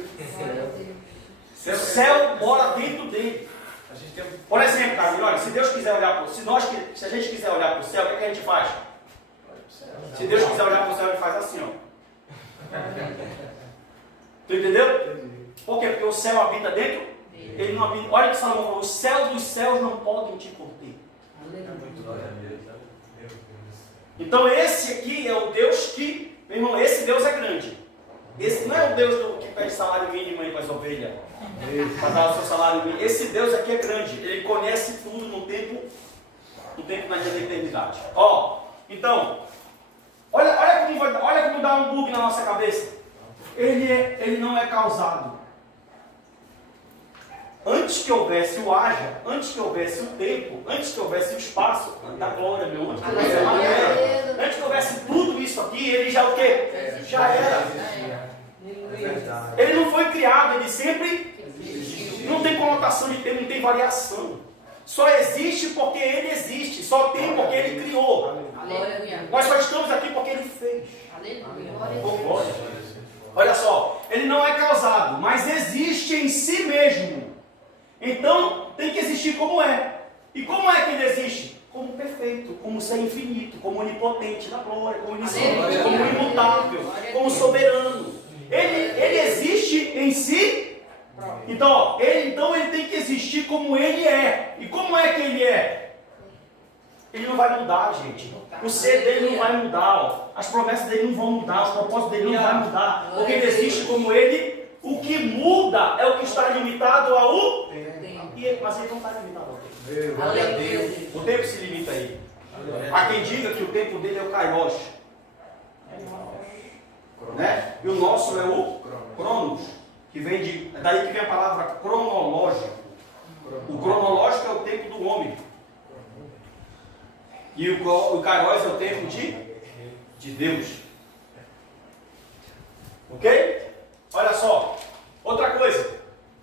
O céu mora dentro dele. A gente tem... Por exemplo, Carlos, olha, se Deus quiser olhar para o céu, se a gente quiser olhar para o céu, o que, é que a gente faz? Se Deus quiser olhar para o céu, ele faz assim, ó. Tu entendeu? Por quê? Porque o céu habita dentro. Ele não habita. Olha o que Salomão falou: os céus dos céus não podem te conter. Então esse aqui é o Deus que, meu irmão, esse Deus é grande. Esse não é o Deus que pede salário mínimo aí para as ovelhas, para dar o seu salário mínimo. Esse Deus aqui é grande. Ele conhece tudo no tempo na eternidade. Ó, então, olha como dá um bug na nossa cabeça. Ele não é causado. Antes que houvesse o haja, antes que houvesse o tempo, antes que houvesse o espaço, da glória, meu, antes que houvesse a matéria, antes que houvesse tudo isso aqui, ele já o quê? Já era. Ele não foi criado, ele sempre não tem conotação de tempo, não tem variação. Só existe porque ele existe, só tem porque ele criou. Nós só estamos aqui porque ele fez. Olha só, ele não é causado, mas existe em si mesmo. Então, tem que existir como é. E como é que ele existe? Como perfeito, como ser infinito, como onipotente na glória, como onisciente, como imutável, como soberano. Ele existe em si Então, ó, ele tem que existir como ele é. E como é que ele é? Ele não vai mudar, gente. O ser dele não vai mudar, ó. As promessas dele não vão mudar, os propósitos dele não vão mudar. Porque ele existe como ele. O que muda é o que está limitado ao mas ele não está limitado ao tempo. Glória a Deus. O tempo se limita a ele. Há quem diga que o tempo dele é o Kairos. Né? E o nosso é o Cronos. Que vem de. É daí que vem a palavra cronológico. O cronológico é o tempo do homem. E o Kairos é o tempo de Deus. Ok? Olha só. Outra coisa.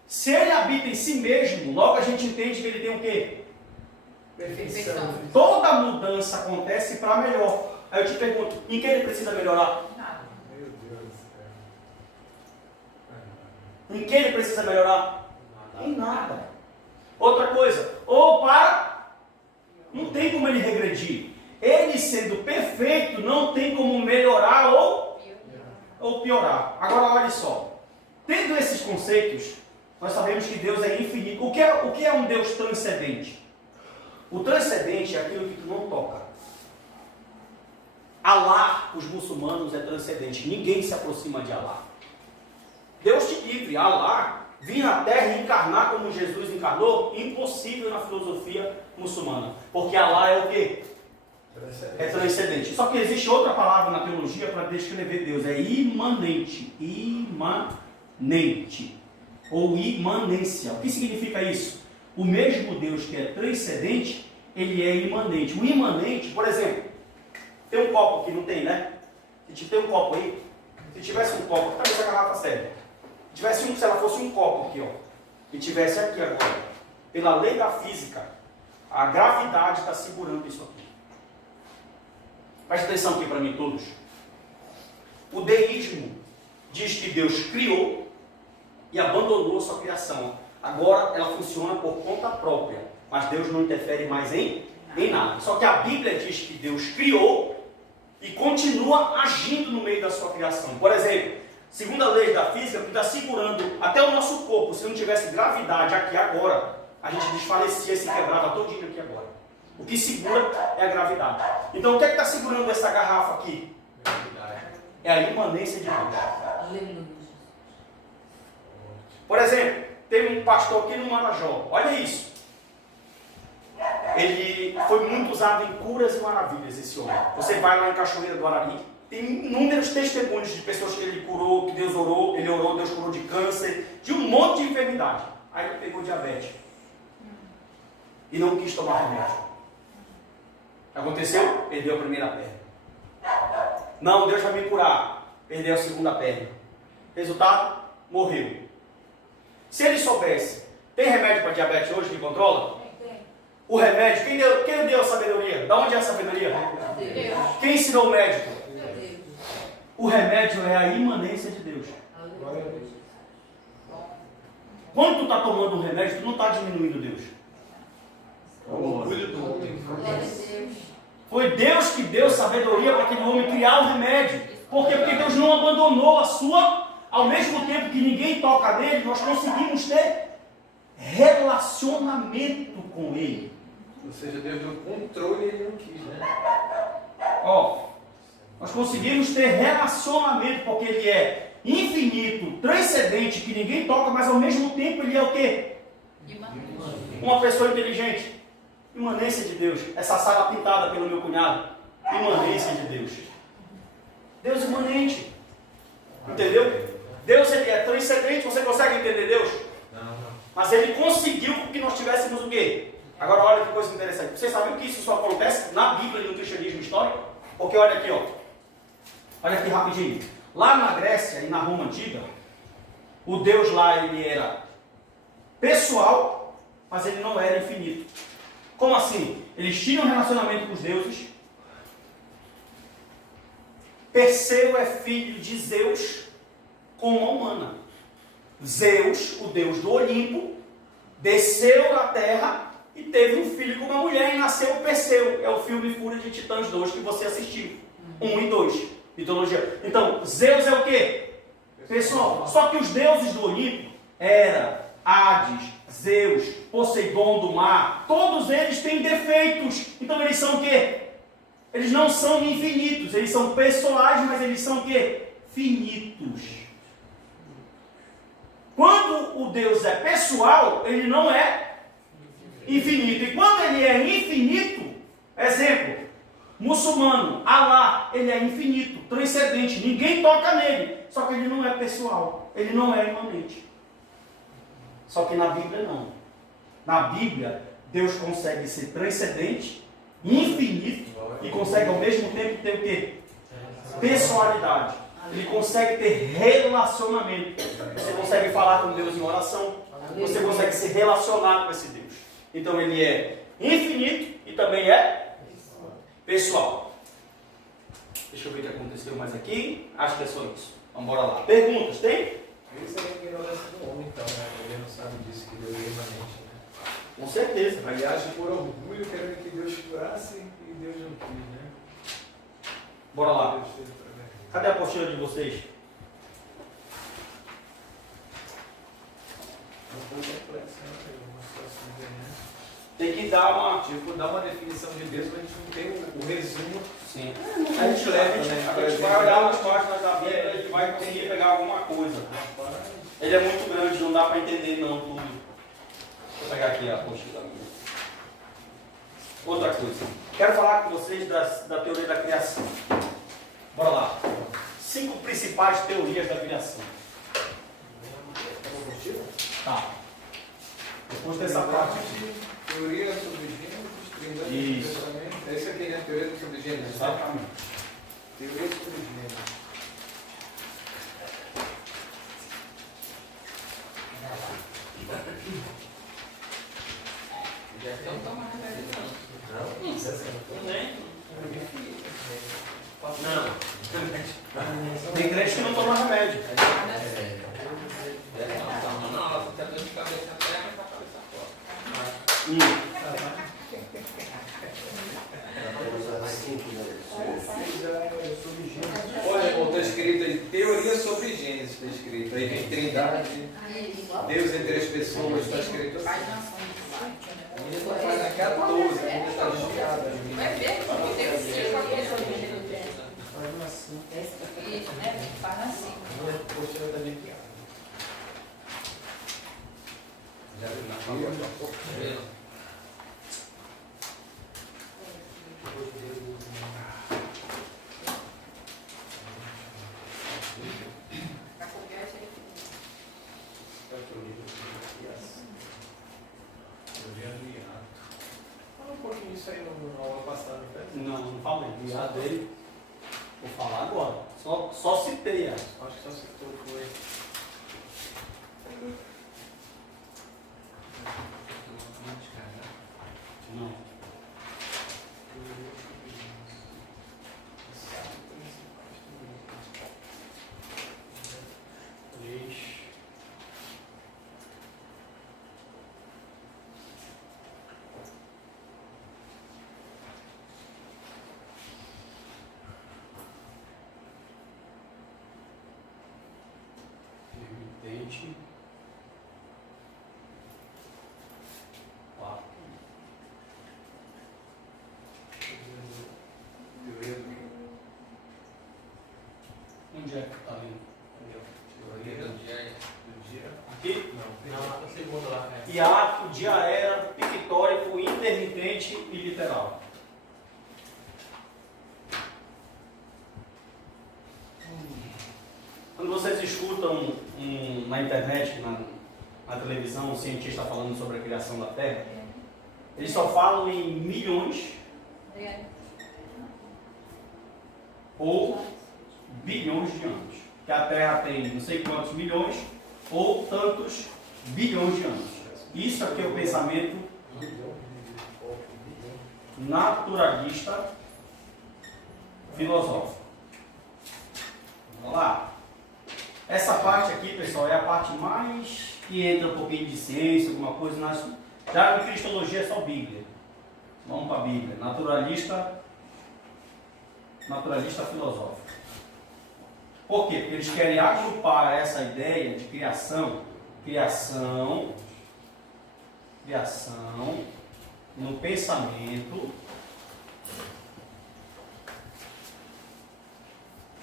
Se ele habita em si mesmo, logo a gente entende que ele tem o quê? Perfeição. Toda mudança acontece para melhor. Aí eu te pergunto, em que ele precisa melhorar? Meu Deus do céu. Em que ele precisa melhorar? Em nada. Outra coisa, não tem como ele regredir. Ele sendo perfeito, não tem como melhorar ou piorar. Agora olha só, tendo esses conceitos, nós sabemos que Deus é infinito. O que é um Deus transcendente? O transcendente é aquilo que tu não toca. Alá, os muçulmanos, é transcendente. Ninguém se aproxima de Alá. Deus te livre. Alá, vir na terra e encarnar como Jesus encarnou, impossível na filosofia muçulmana. Porque Alá é o quê? É transcendente. Só que existe outra palavra na teologia para descrever Deus. É imanente. Imanente. Ou imanência. O que significa isso? O mesmo Deus que é transcendente, ele é imanente. O imanente, por exemplo, tem um copo aqui, não tem, né? Se tem um copo aí, se tivesse um copo, talvez essa garrafa serve. Se ela fosse um copo aqui, ó, e tivesse aqui agora, pela lei da física, a gravidade está segurando isso aqui. Preste atenção aqui para mim todos. O deísmo diz que Deus criou e abandonou a sua criação. Agora ela funciona por conta própria, mas Deus não interfere mais em nada. Só que a Bíblia diz que Deus criou e continua agindo no meio da sua criação. Por exemplo, segundo a lei da física, que está segurando até o nosso corpo, se não tivesse gravidade aqui agora, a gente desfalecia e se quebrava todinho aqui agora. O que segura é a gravidade. Então o que é que está segurando essa garrafa aqui? É a imanência de Deus. Aleluia. Por exemplo, tem um pastor aqui no Marajó, olha isso. Ele foi muito usado em curas e maravilhas, esse homem. Você vai lá em Cachoeira do Arari, tem inúmeros testemunhos de pessoas que ele curou, que Deus orou, Deus curou de câncer, de um monte de enfermidade. Aí ele pegou diabetes e não quis tomar remédio. Aconteceu? Perdeu a primeira perna. Não, Deus vai me curar. Perdeu a segunda perna. Resultado? Morreu. Se ele soubesse, tem remédio para diabetes hoje que controla? O remédio, quem deu a sabedoria? Da onde é a sabedoria? Deus. Quem ensinou o médico? Deus. O remédio é a imanência de Deus. Aleluia. Quando tu está tomando um remédio, tu não está diminuindo Deus. O orgulho do Glória a homem. Deus. Foi Deus que deu sabedoria para aquele homem criar o remédio. Por quê? Porque Deus não abandonou a sua. Ao mesmo tempo que ninguém toca nele, nós conseguimos ter relacionamento com ele. Ou seja, Deus deu controle e ele não quis, né? Ó, nós conseguimos ter relacionamento porque ele é infinito, transcendente, que ninguém toca, mas ao mesmo tempo ele é o quê? Uma pessoa inteligente. Imanência de Deus. Essa sala pintada pelo meu cunhado. Imanência de Deus. Deus imanente. Entendeu? Deus ele é transcendente. Você consegue entender Deus? Não. Mas ele conseguiu que nós tivéssemos o quê? Agora olha que coisa interessante. Vocês sabem que isso só acontece na Bíblia e no cristianismo histórico? Porque olha aqui, ó. Olha aqui rapidinho. Lá na Grécia e na Roma antiga, o Deus lá ele era pessoal, mas ele não era infinito. Como assim? Eles tinham um relacionamento com os deuses. Perseu é filho de Zeus com uma humana. Zeus, o deus do Olimpo, desceu da terra e teve um filho com uma mulher e nasceu o Perseu. É o filme Fúria de Titãs 2 que você assistiu. 1 e 2. Mitologia. Então, Zeus é o quê? Pessoal. Só que os deuses do Olimpo Hera, Hades, Zeus, Poseidon do mar, todos eles têm defeitos. Então eles são o quê? Eles não são infinitos, eles são pessoais, mas eles são o quê? Finitos. Quando o Deus é pessoal, ele não é infinito. E quando ele é infinito, exemplo, muçulmano, Alá, ele é infinito, transcendente, ninguém toca nele. Só que ele não é pessoal, ele não é imanente. Só que na Bíblia não. Na Bíblia, Deus consegue ser transcendente, infinito, e consegue ao mesmo tempo ter o quê? Pessoalidade. Ele consegue ter relacionamento. Você consegue falar com Deus em oração. Você consegue se relacionar com esse Deus. Então ele é infinito e também é pessoal. Deixa eu ver o que aconteceu mais aqui. Acho que é só isso. Vamos embora lá. Perguntas, tem? Isso é a ignorância do homem, então, né? Ele não sabe disso, que Deus é imanente, né? Com certeza. Ele age por orgulho, querendo que Deus curasse e Deus não quis, né? Bora lá. Deus fez pra ver. Cadê a apostila de vocês? É um pouco complexo, né? Uma situação bem, né? Tem que dar uma... Tipo, dar uma definição de Deus, mas a gente não tem o resumo. Sim. A gente leva, né? A gente vai olhar nas páginas da Bíblia e a gente vai conseguir pegar alguma coisa. Ele é muito grande, não dá para entender não tudo. Vou pegar aqui a apostila minha. Outra coisa. Quero falar com vocês da teoria da criação. Bora lá. 5 principais teorias da criação. Tá. Depois dessa parte. Teoria sobre gêneros, Isso. também. Esse aqui, né? Teoria sobre gêneros. Exatamente. Teoria sobre gêneros. Então toma remédio não. Não. Tem crente que não toma remédio. Não, ela fica dando de cabeça até a cabeça fora. Olha, irmão, está escrito aí, teoria sobre Gênesis, está escrito aí, tem Trindade, Deus em 3 pessoas, está escrito assim. A menina está fazendo 14, a menina está desviada. Vai ver que tem um ciclo aqui sobre isso, né? Faz assim. A minha postura está desviada. Pra copiar isso aí. Fala um pouquinho disso aí na aula passada, não fez? Não falei. Já dele. Vou falar agora. Só citei ela. Acho que só citou foi. Não. Permitente. 4. Teoria do quê? Onde é que está lendo? Teoria do dia. Aqui? Não, a segunda lá, né? Hiato, dia era, pictórico, intermitente e literal. Quando vocês escutam na internet, na televisão, um cientista falando sobre a criação da Terra, eles só falam em milhões ou bilhões de anos. Que a Terra tem não sei quantos milhões ou tantos bilhões de anos. Isso aqui é o pensamento naturalista filosófico. Vamos lá. Essa parte aqui, pessoal, é a parte mais que entra um pouquinho de ciência, alguma coisa. Já em cristologia é só Bíblia. Vamos para a Bíblia. Naturalista filosófico. Por quê? Porque eles querem agrupar essa ideia de criação criação, no pensamento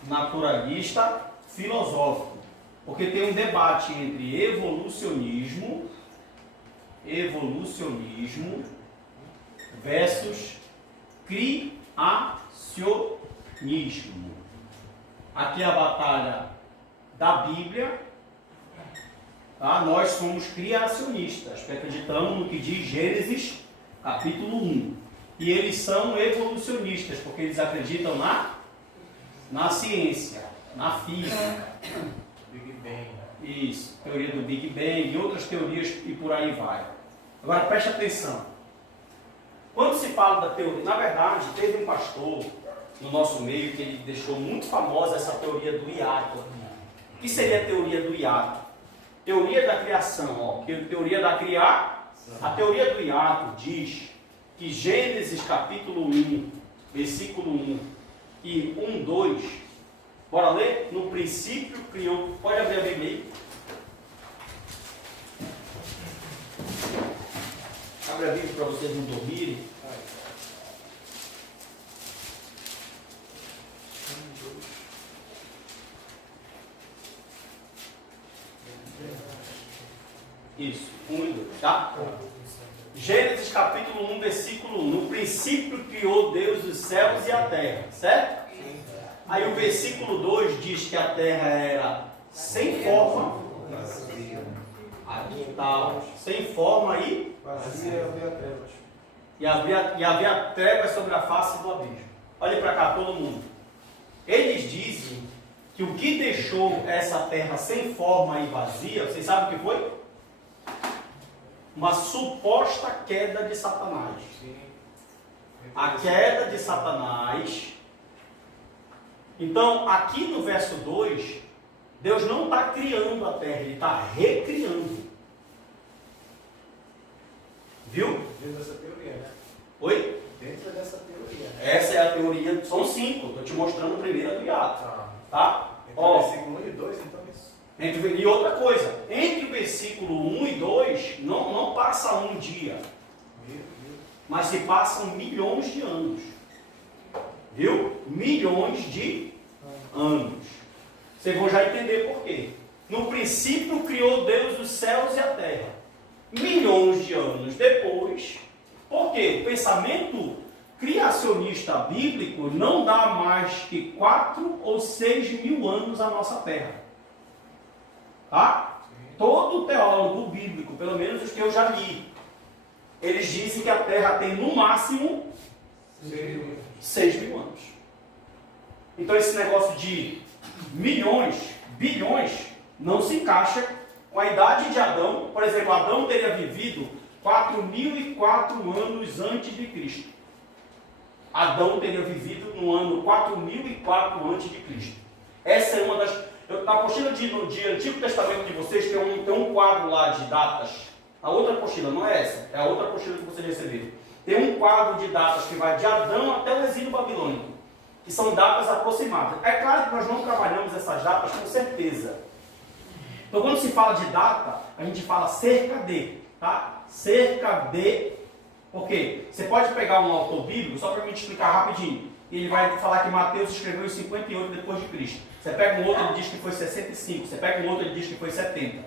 naturalista filosófico. Porque tem um debate entre evolucionismo versus criacionismo. Aqui é a batalha da Bíblia. Tá? Nós somos criacionistas, que acreditamos no que diz Gênesis, capítulo 1. E eles são evolucionistas, porque eles acreditam na ciência, na física. Big Bang. Isso, teoria do Big Bang e outras teorias e por aí vai. Agora preste atenção. Quando se fala da teoria, na verdade, teve um pastor no nosso meio que ele deixou muito famosa essa teoria do hiato. O que seria a teoria do hiato? Teoria da criação, ó. Teoria da a teoria do hiato diz que Gênesis capítulo 1, versículo 1 e 1, 2, bora ler? No princípio criou, pode abrir a Bíblia aí. Abre a Bíblia para vocês não dormirem. Isso, 1 e 2, tá? Gênesis capítulo 1, versículo 1. No princípio criou Deus os céus e a terra, certo? Aí o versículo 2 diz que a terra era sem forma. Aqui está, sem forma e Vazia havia trevas. e havia trevas sobre a face do abismo. Olha para cá, todo mundo. Eles dizem que o que deixou essa terra sem forma e vazia, vocês sabem o que foi? Uma suposta queda de Satanás. A queda de Satanás. Então, aqui no verso 2, Deus não está criando a terra, Ele está recriando. Viu? Dentro dessa teoria, né? Oi? Dentro dessa teoria. Essa é a teoria, são 5. Estou te mostrando a primeira do hiato. Tá? Entre Ó, o versículo 1 e 2, então isso. e outra coisa, entre o versículo 1 e 2, não passa um dia, mas se passam milhões de anos. Viu? Milhões de anos. Vocês vão já entender por quê. No princípio criou Deus os céus e a terra. Milhões de anos depois, porque o pensamento criacionista bíblico não dá mais que 4 ou 6 mil anos à nossa terra. Tá? Todo teólogo bíblico, pelo menos os que eu já li, eles dizem que a terra tem no máximo 6 mil anos. Então esse negócio de milhões, bilhões, não se encaixa com a idade de Adão. Por exemplo, Adão teria vivido 4.004 anos antes de Cristo. Adão teria vivido no ano 4.004 antes de Cristo. Essa é uma das... Na apostila de Antigo Testamento de vocês tem um quadro lá de datas. A outra apostila, não é essa, é a outra apostila que vocês receberam. Tem um quadro de datas que vai de Adão até o exílio babilônico, que são datas aproximadas. É claro que nós não trabalhamos essas datas com certeza. Então, quando se fala de data, a gente fala cerca de, tá? Cerca de, porque você pode pegar um autor bíblico, só para me explicar rapidinho, e ele vai falar que Mateus escreveu em 58 depois de Cristo. Você pega um outro, ele diz que foi 65. Você pega um outro, ele diz que foi 70.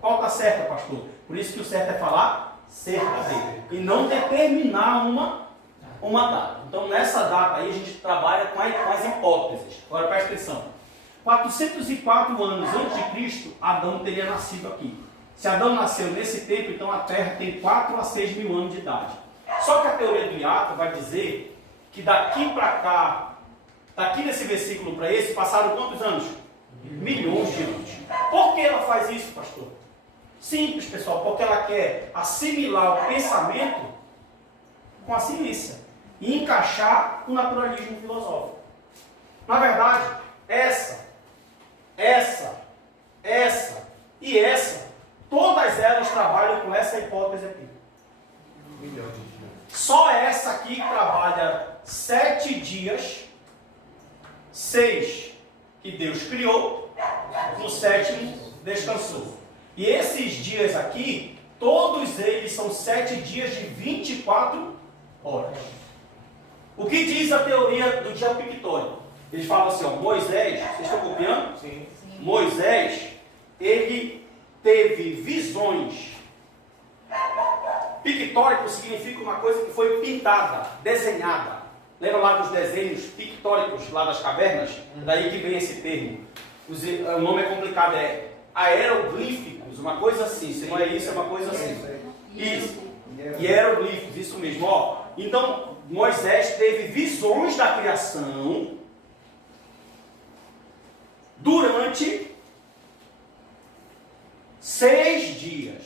Qual está certo, pastor? Por isso que o certo é falar cerca de, e não determinar uma data. Então, nessa data aí, a gente trabalha com as hipóteses. Agora, presta atenção. 404 anos antes de Cristo, Adão teria nascido aqui. Se Adão nasceu nesse tempo, então a Terra tem 4 a 6 mil anos de idade. Só que a teoria do hiato vai dizer que daqui para cá, daqui nesse versículo para esse, passaram quantos anos? Milhões de anos. Por que ela faz isso, pastor? Simples, pessoal, porque ela quer assimilar o pensamento com a ciência e encaixar o naturalismo filosófico. Na verdade, essa e essa, todas elas trabalham com essa hipótese aqui. Milhões de dias. Só essa aqui trabalha 7 dias, 6 que Deus criou, no 7º descansou. E esses dias aqui, todos eles são 7 dias de 24 horas. O que diz a teoria do dia pictórico? Eles falam assim, ó, Moisés, vocês estão copiando? Sim. Moisés, ele teve visões. Pictórico significa uma coisa que foi pintada, desenhada. Lembra lá dos desenhos pictóricos lá das cavernas? Daí que vem esse termo. O nome é complicado, é aeroglíficos, uma coisa assim. Se não é isso, é uma coisa assim. Isso. Hieroglifos, isso mesmo. Ó. Então, Moisés teve visões da criação durante 6 dias.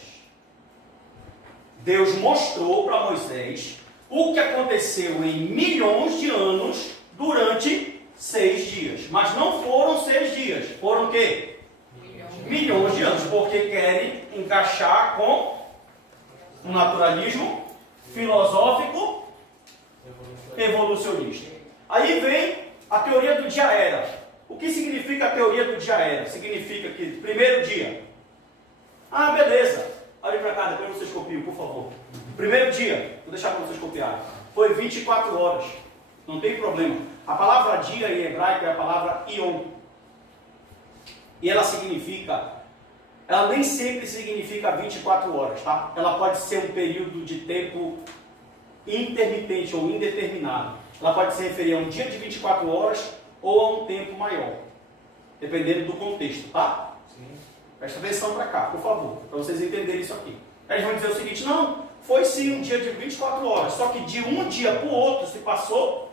Deus mostrou para Moisés o que aconteceu em milhões de anos durante 6 dias. Mas não foram 6 dias. Foram o quê? Milhões de anos. Porque querem encaixar com um naturalismo filosófico evolucionista. Aí vem a teoria do dia era. O que significa a teoria do dia era? Significa que primeiro dia. Ah, beleza. Olhem para cá, depois vocês copiam, por favor. Primeiro dia, vou deixar para vocês copiarem. Foi 24 horas. Não tem problema. A palavra dia em hebraico é a palavra ion. E ela significa... Ela nem sempre significa 24 horas, tá? Ela pode ser um período de tempo intermitente ou indeterminado. Ela pode se referir a um dia de 24 horas ou a um tempo maior. Dependendo do contexto, tá? Sim. Presta atenção para cá, por favor, para vocês entenderem isso aqui. Eles vão dizer o seguinte, não, foi sim um dia de 24 horas, só que de um dia para o outro se passou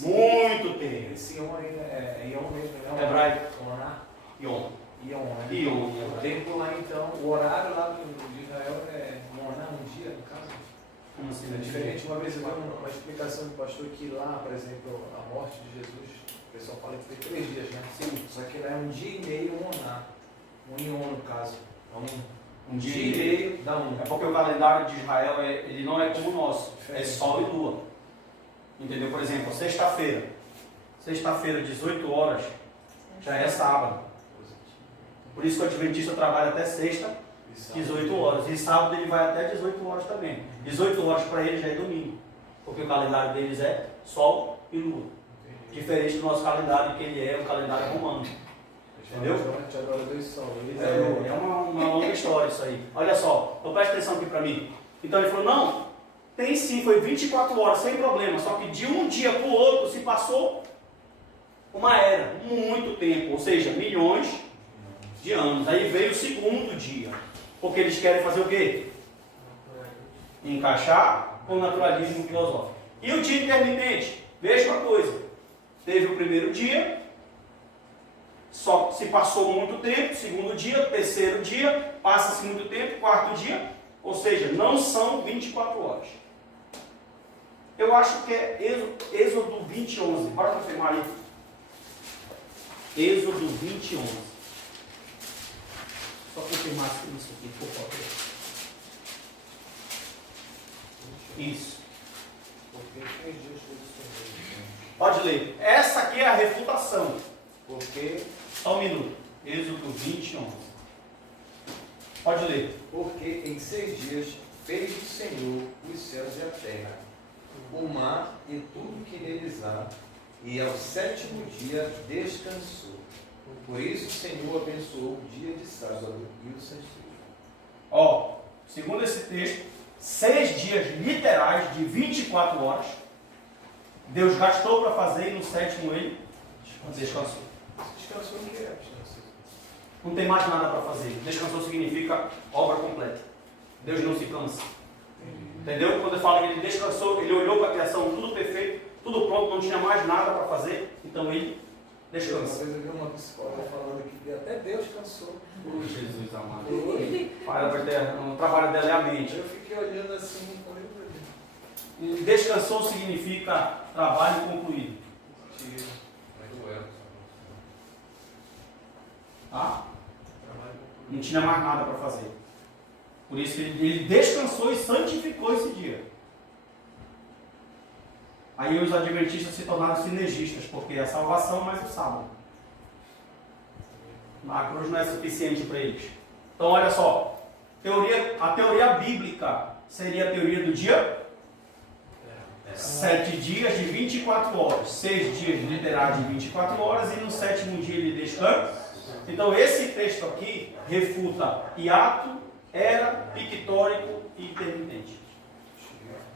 muito tempo. Esse ion aí é ion mesmo, não é? Hebraico. Oná? Ion. Ion, né? Ion. O tempo lá então, o horário lá de Israel é Moná, um dia, no caso. Como assim? É diferente. Uma vez eu vi uma explicação do pastor que lá, por exemplo, a morte de Jesus, o pessoal fala que foi 3 dias, né? Sim. Só que lá é um dia e meio, um Moná. Um ion, no caso. Um dia e meio dá um. É porque o calendário de Israel ele não é como o nosso, é sol e lua. Entendeu? Por exemplo, sexta-feira. Sexta-feira, 18 horas, já é sábado. Por isso que o adventista trabalha até sexta, 18 horas. E sábado ele vai até 18 horas também. 18 horas para ele já é domingo. Porque o calendário deles é sol e lua. Diferente do nosso calendário, que ele é o calendário romano. Entendeu? É uma longa história isso aí. Olha só, então presta atenção aqui para mim. Então ele falou, não, tem sim, foi 24 horas, sem problema. Só que de um dia para o outro se passou uma era, muito tempo. Ou seja, milhões de anos. Aí veio o segundo dia. Porque eles querem fazer o quê? Encaixar com o naturalismo filosófico. E o dia intermitente? Mesma coisa. Teve o primeiro dia, só se passou muito tempo, segundo dia, terceiro dia, passa-se muito tempo, quarto dia, ou seja, não são 24 horas. Eu acho que é Êxodo 20:11. Bora confirmar aí. Êxodo 20:11. Só confirmar isso aqui, por favor. Isso. Pode ler. Essa aqui é a refutação. Porque, só um minuto. Êxodo 20:11. Pode ler. Porque em 6 dias fez o Senhor os céus e a terra, o mar e tudo que neles há, e ao 7º dia descansou. Por isso o Senhor abençoou o dia de sábado e o santificou. Ó, segundo esse texto, 6 dias literais de 24 horas, Deus gastou para fazer e no 7º ele descansou. descansou o que é? Não tem mais nada para fazer. Descansou significa obra completa. Deus não se cansa. Entendeu? Quando ele fala que ele descansou, ele olhou para a criação, tudo perfeito, tudo pronto, não tinha mais nada para fazer, então ele descansa. Uma vez eu vi uma psicóloga falando que até Deus cansou. Jesus amado. O trabalho dela é a mente. Eu fiquei olhando assim e falei, meu Deus. Descansou significa trabalho concluído. Tá? Não tinha mais nada para fazer. Por isso ele descansou e santificou esse dia. Aí os adventistas se tornaram sinergistas, porque é a salvação mais o sábado. A cruz não é suficiente para eles. Então, olha só. A teoria bíblica seria a teoria do dia? 7 dias de 24 horas. 6 dias literais de 24 horas e no 7º dia ele descansa. Então, esse texto aqui refuta hiato, era, pictórico e intermitente.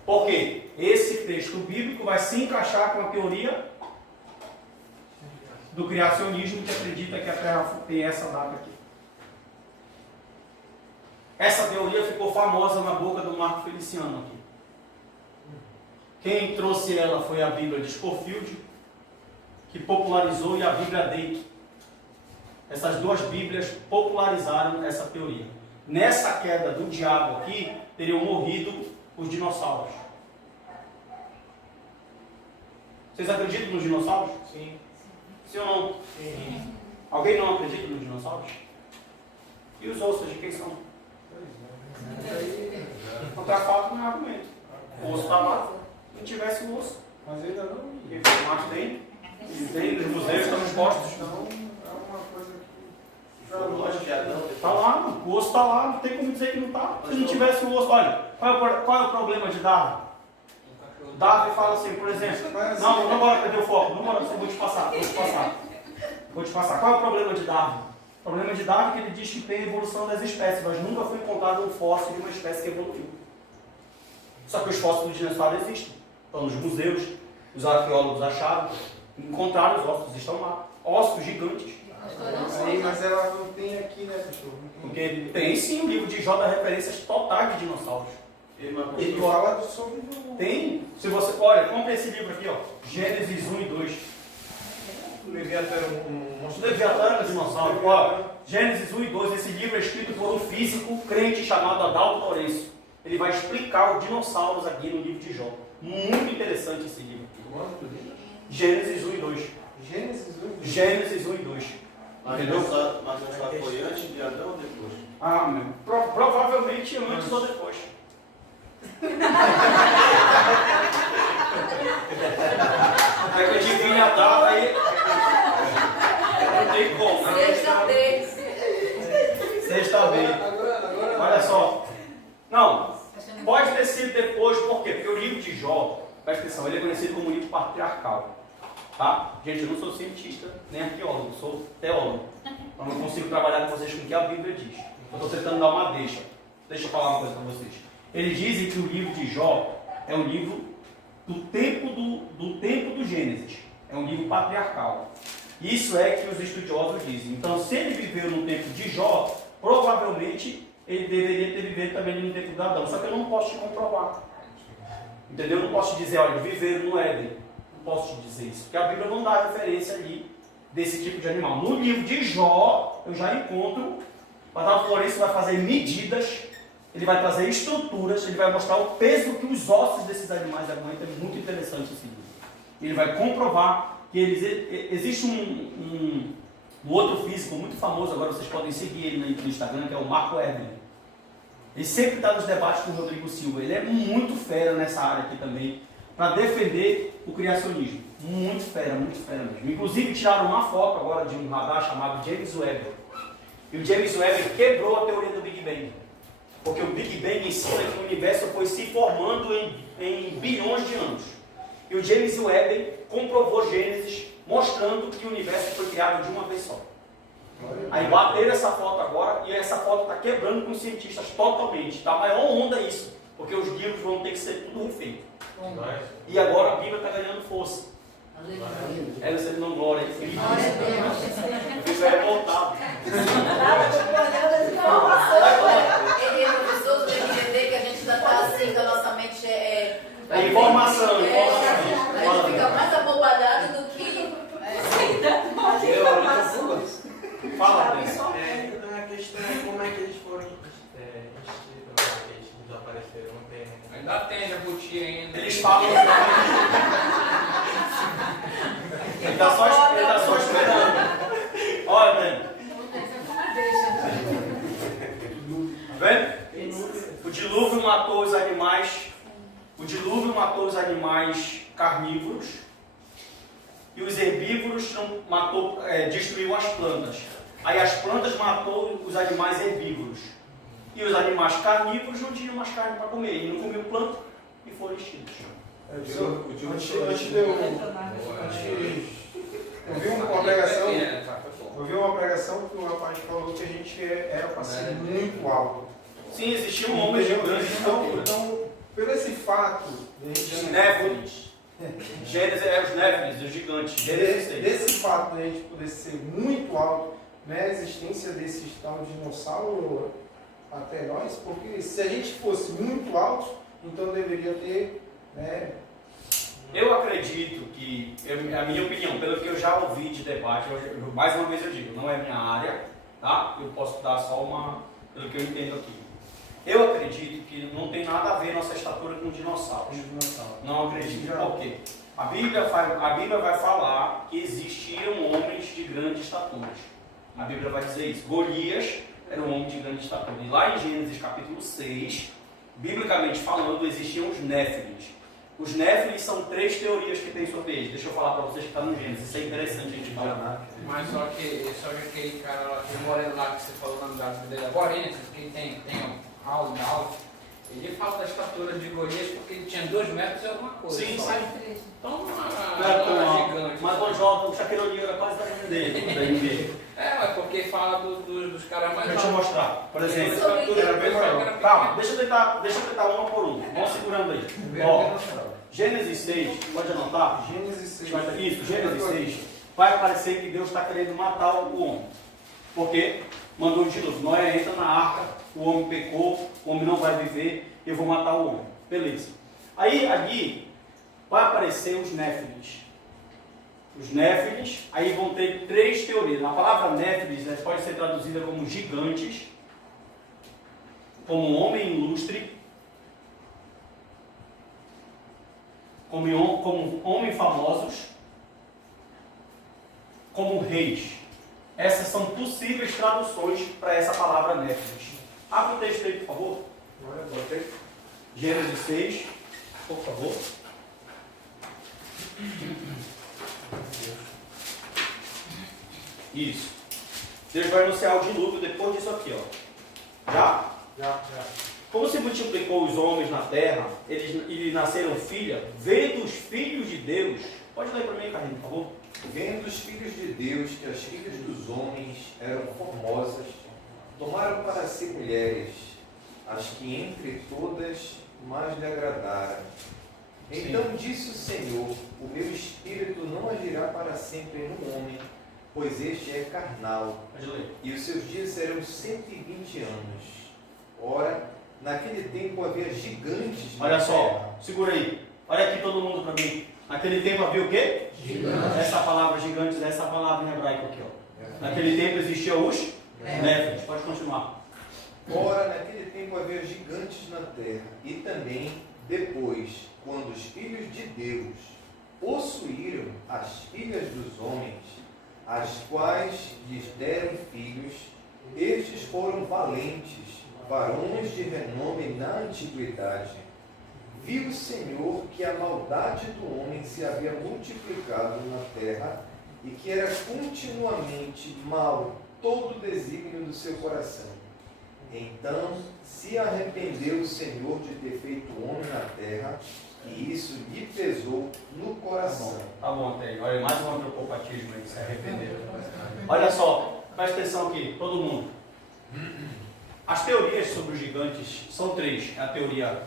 Por quê? Esse texto bíblico vai se encaixar com a teoria do criacionismo, que acredita que a Terra tem essa data aqui. Essa teoria ficou famosa na boca do Marco Feliciano aqui. Quem trouxe ela foi a Bíblia de Scofield, que popularizou, e a Bíblia Dake. Essas duas Bíblias popularizaram essa teoria. Nessa queda do diabo aqui, teriam morrido os dinossauros. Vocês acreditam nos dinossauros? Sim. Sim ou não? Sim. Alguém não acredita nos dinossauros? E os ossos de quem são? Contra fato não é argumento. O osso está lá. Se não tivesse o osso. Mas ainda não. Mas tem. Tem, os museus estão expostos. Então, é uma coisa que. Lógico que Adão. Está lá, mano. O osso está lá, não tem como dizer que não está. Se não tivesse o osso, olha, qual é o problema de Darwin? Darwin fala assim, por exemplo, não bora perder o foco, não bora, vou te passar. Qual é o problema de Darwin? O problema de Darwin é que ele diz que tem evolução das espécies, mas nunca foi encontrado um fóssil de uma espécie que evoluiu. Só que os fósseis do dinossauro existem. Estão nos museus, os arqueólogos acharam, encontraram os ossos, estão lá. Ossos gigantes. Aí, mas ela não tem aqui, né, pastor? Porque tem sim o livro de Jó dá referências totais de dinossauros. Ele fala sobre o. Tem. Se você, olha, compre esse livro aqui, ó. Gênesis 1 e 2. Leviatã era um monstro. Leviatã era dinossauro. Ó, Gênesis 1 e 2, esse livro é escrito por um físico crente chamado Adalto Lourenço. Ele vai explicar os dinossauros aqui no livro de Jó. Muito interessante esse livro. Gênesis 1 e 2. Gênesis 1 e 2. Mas não só foi antes de Adão ou depois? Ah, meu. Provavelmente antes ou depois. É que adivinha a data aí. Não tem como, né? Sexta-feira. Olha só. Não, pode ter sido depois, por quê? Porque o livro de Jó, presta atenção, ele é conhecido como livro patriarcal. Tá? Gente, eu não sou cientista, nem arqueólogo, sou teólogo. Então não consigo trabalhar com vocês com o que a Bíblia diz. Eu estou tentando dar uma deixa. Deixa eu falar uma coisa para vocês. Eles dizem que o livro de Jó é um livro do tempo do Gênesis. É um livro patriarcal. Isso é que os estudiosos dizem. Então, se ele viveu no tempo de Jó, provavelmente ele deveria ter vivido também no tempo de Adão. Só que eu não posso te comprovar. Entendeu? Eu não posso te dizer, olha, viveram no Éden. Não posso te dizer isso. Porque a Bíblia não dá referência ali desse tipo de animal. No livro de Jó, eu já encontro, o Adalto Lourenço vai fazer medidas, ele vai trazer estruturas, ele vai mostrar o peso que os ossos desses animais aguentam. É muito interessante esse livro. Ele vai comprovar que existe um outro físico muito famoso, agora vocês podem seguir ele no Instagram, que é o Marco Evelyn. Ele sempre está nos debates com o Rodrigo Silva. Ele é muito fera nessa área aqui também, para defender o criacionismo. Muito fera mesmo. Inclusive tiraram uma foto agora de um radar chamado James Webb. E o James Webb quebrou a teoria do Big Bang. Porque o Big Bang ensina que o universo foi se formando em bilhões de anos. E o James Webb comprovou Gênesis, mostrando que o universo foi criado de uma vez só. Aí bateram essa foto agora, e essa foto está quebrando com os cientistas totalmente. Está a maior onda isso, porque os livros vão ter que ser tudo refeito. E agora a Bíblia está ganhando força. É você não glória, é feliz. Isso é revoltado. Ele é professor, tem que entender que a gente ainda está assim, que a nossa mente é Informação. A gente fica mais abobalhado do que. Fala, Deus. A questão é como é que eles foram instituídos lá, que eles desapareceram, não tem. Ainda tem jabuti ainda. Eles falam. Ele está só esperando. Olha, Dani. Tá vendo? O dilúvio matou os animais. O dilúvio matou os animais carnívoros. E os herbívoros destruíram as plantas. Aí as plantas matou os animais herbívoros. E os animais carnívoros não tinham mais carne para comer. E não comiam planta e foram extintos. Antes de eu vi uma pregação que o rapaz falou que a gente era para ser muito alto. Sim, existiam homens gigantes. Então, pelo esse fato de a gente Os néfilis. Gênesis é os néfilis, os gigantes. Gênesis 6. desse fato de a gente poder ser muito alto, né, a existência desses tal dinossauro até nós, porque se a gente fosse muito alto, então deveria ter, né, Eu acredito que, a minha opinião, pelo que eu já ouvi de debate, mais uma vez eu digo, não é minha área, tá? Eu posso dar só pelo que eu entendo aqui. Eu acredito que não tem nada a ver nossa estatura com dinossauros. Não acredito. Por quê? A Bíblia vai falar que existiam homens de grande estatura. A Bíblia vai dizer isso. Golias era um homem de grande estatura. E lá em Gênesis capítulo 6, biblicamente falando, existiam os néfilis. Os néfilis são 3 teorias que tem sobre eles. Deixa eu falar para vocês que está no Gênesis. Isso é interessante a gente falar. Mas só que aquele cara lá, aquele moreno lá que você falou o nome da vida dele agora, que tem aula, ele fala da estatura de Golias porque ele tinha 2 metros e alguma coisa. Sim, só. sim. Então Não era tão alto, gigante. mas quando joga o Shaquille O'Neal era quase da frente dele. Mas porque fala dos caras mais Deixa eu mostrar. Por exemplo, Calma, calma, deixa eu tentar uma por uma. Vamos segurando aí. Ó, Gênesis 6, pode anotar? Gênesis 6. Isso, Gênesis 6. Vai parecer que Deus está querendo matar o homem. Por quê? Mandou um dilúvio. Noé entra na arca, o homem pecou, o homem não vai viver, eu vou matar o homem. Beleza. Aí, ali, vai aparecer os néfilis. Os néfilis, aí vão ter 3 teorias. A palavra néfilis, né, pode ser traduzida como gigantes, como homem ilustre, como homem famosos, como reis. Essas são possíveis traduções para essa palavra néfilis. Abre o texto aí, por favor. Gênesis 6, por favor. Isso. Deus vai anunciar o dilúvio depois disso aqui, ó. Já. Como se multiplicou os homens na terra, e nasceram filha, vendo os filhos de Deus. Pode ler para mim, Carlinhos, por favor. Vendo os filhos de Deus que as filhas dos homens eram formosas, tomaram para si mulheres, as que entre todas mais lhe agradaram. Então disse o Senhor: o meu espírito não agirá para sempre no homem, pois este é carnal, e os seus dias serão 120 anos. Ora, naquele tempo havia gigantes. Olha só, segura aí. Olha aqui todo mundo para mim. Naquele tempo havia o quê? Gigantes. Essa palavra gigantes, essa palavra em hebraico aqui, ó. Naquele tempo existiam os néfilis. Pode continuar. Ora, naquele tempo havia gigantes na terra, e também depois, quando os filhos de Deus possuíram as filhas dos homens, as quais lhes deram filhos, estes foram valentes, varões de renome na antiguidade. Viu o Senhor que a maldade do homem se havia multiplicado na terra e que era continuamente mau todo o desígnio do seu coração. Então se arrependeu o Senhor de ter feito o homem na terra, e isso lhe pesou no coração. Tá bom, tem. Olha, mais um antropofatismo aí, se arrependeu. Olha só, presta atenção aqui, todo mundo. As teorias sobre os gigantes são 3. A teoria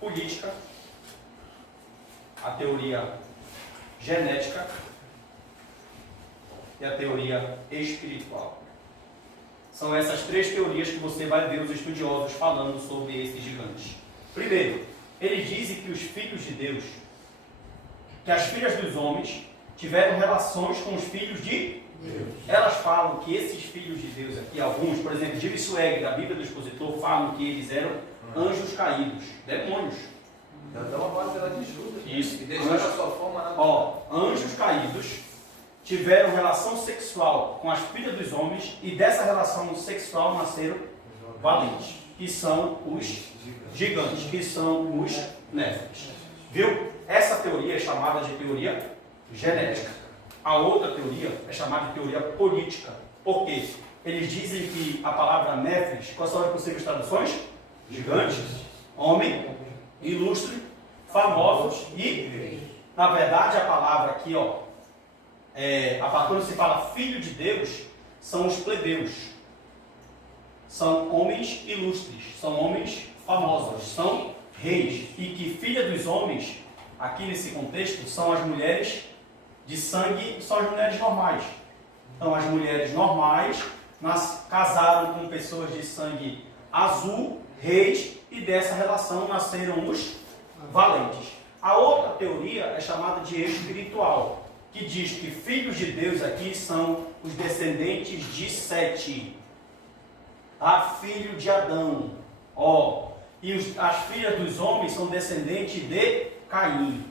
política, a teoria genética e a teoria espiritual. São essas 3 teorias que você vai ver os estudiosos falando sobre esses gigantes. Primeiro, eles dizem que os filhos de Deus, que as filhas dos homens tiveram relações com os filhos de Deus. Elas falam que esses filhos de Deus aqui, alguns, por exemplo, Gil Sweg, da Bíblia do Expositor, falam que eles eram anjos caídos, demônios. Dá uma base lá de Judas. Isso. E deixaram a sua forma na Anjos caídos tiveram relação sexual com as filhas dos homens, e dessa relação sexual nasceram valentes, que são os gigantes, que são os néfilis. Viu? Essa teoria é chamada de teoria genética. A outra teoria é chamada de teoria política. Por quê? eles dizem que a palavra Néfilis, quais são as possíveis traduções? Gigantes, homem, ilustre, famosos e, na verdade, a palavra aqui, ó, quando se fala filho de Deus, são os plebeus. São homens ilustres, são homens famosos, são reis. E que filha dos homens, aqui nesse contexto, são as mulheres de sangue, são as mulheres normais. Então, as mulheres normais casaram com pessoas de sangue azul, reis, e dessa relação nasceram os valentes. A outra teoria é chamada de espiritual, que diz que filhos de Deus aqui são os descendentes de Sete, filho de Adão. E as filhas dos homens são descendentes de Caim.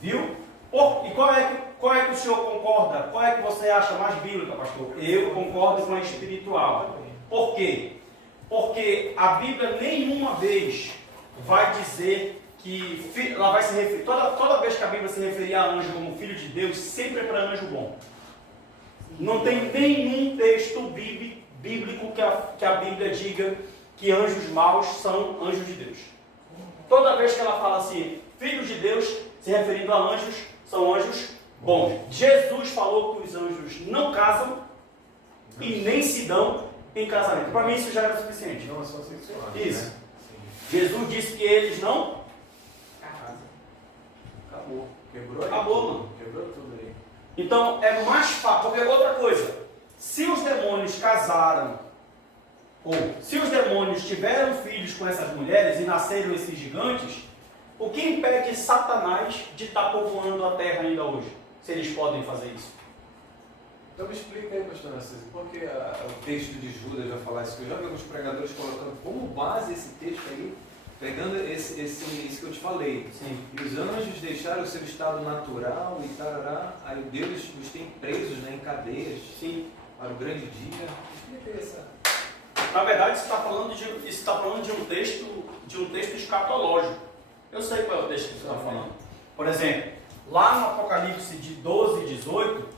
Viu? E qual é que o senhor concorda? Qual é que você acha mais bíblica, pastor? Eu concordo com a espiritual. Por quê? Porque a Bíblia nenhuma vez vai dizer que ela vai se referir, toda vez que a Bíblia se referir a anjo como filho de Deus, sempre é para anjo bom. Não tem nenhum texto bíblico que a Bíblia diga que anjos maus são anjos de Deus. Toda vez que ela fala assim, filhos de Deus, se referindo a anjos, são anjos bons. Jesus falou que os anjos não casam e nem se dão em casamento. Para mim isso já era suficiente. Não, são sexuais. Isso. Né? Jesus disse que eles não... Acabou. Quebrou aí. Acabou, mano. Quebrou tudo aí. Então é mais fácil, porque outra coisa, se os demônios casaram, ou se os demônios tiveram filhos com essas mulheres e nasceram esses gigantes, o que impede Satanás de estar povoando a terra ainda hoje? Se eles podem fazer isso. Então me explica aí, pastor Narciso, porque o texto de Judas vai falar isso, que eu já vi alguns pregadores colocando como base esse texto aí, pegando isso que eu te falei. Sim. E os anjos deixaram o seu estado natural e tarará, aí Deus os tem presos, né, em cadeias. Sim. Para o grande dia. Explica essa. Na verdade, isso está falando de um texto escatológico. Eu sei qual é o texto que você está falando. Por exemplo, lá no Apocalipse de 12 e 18,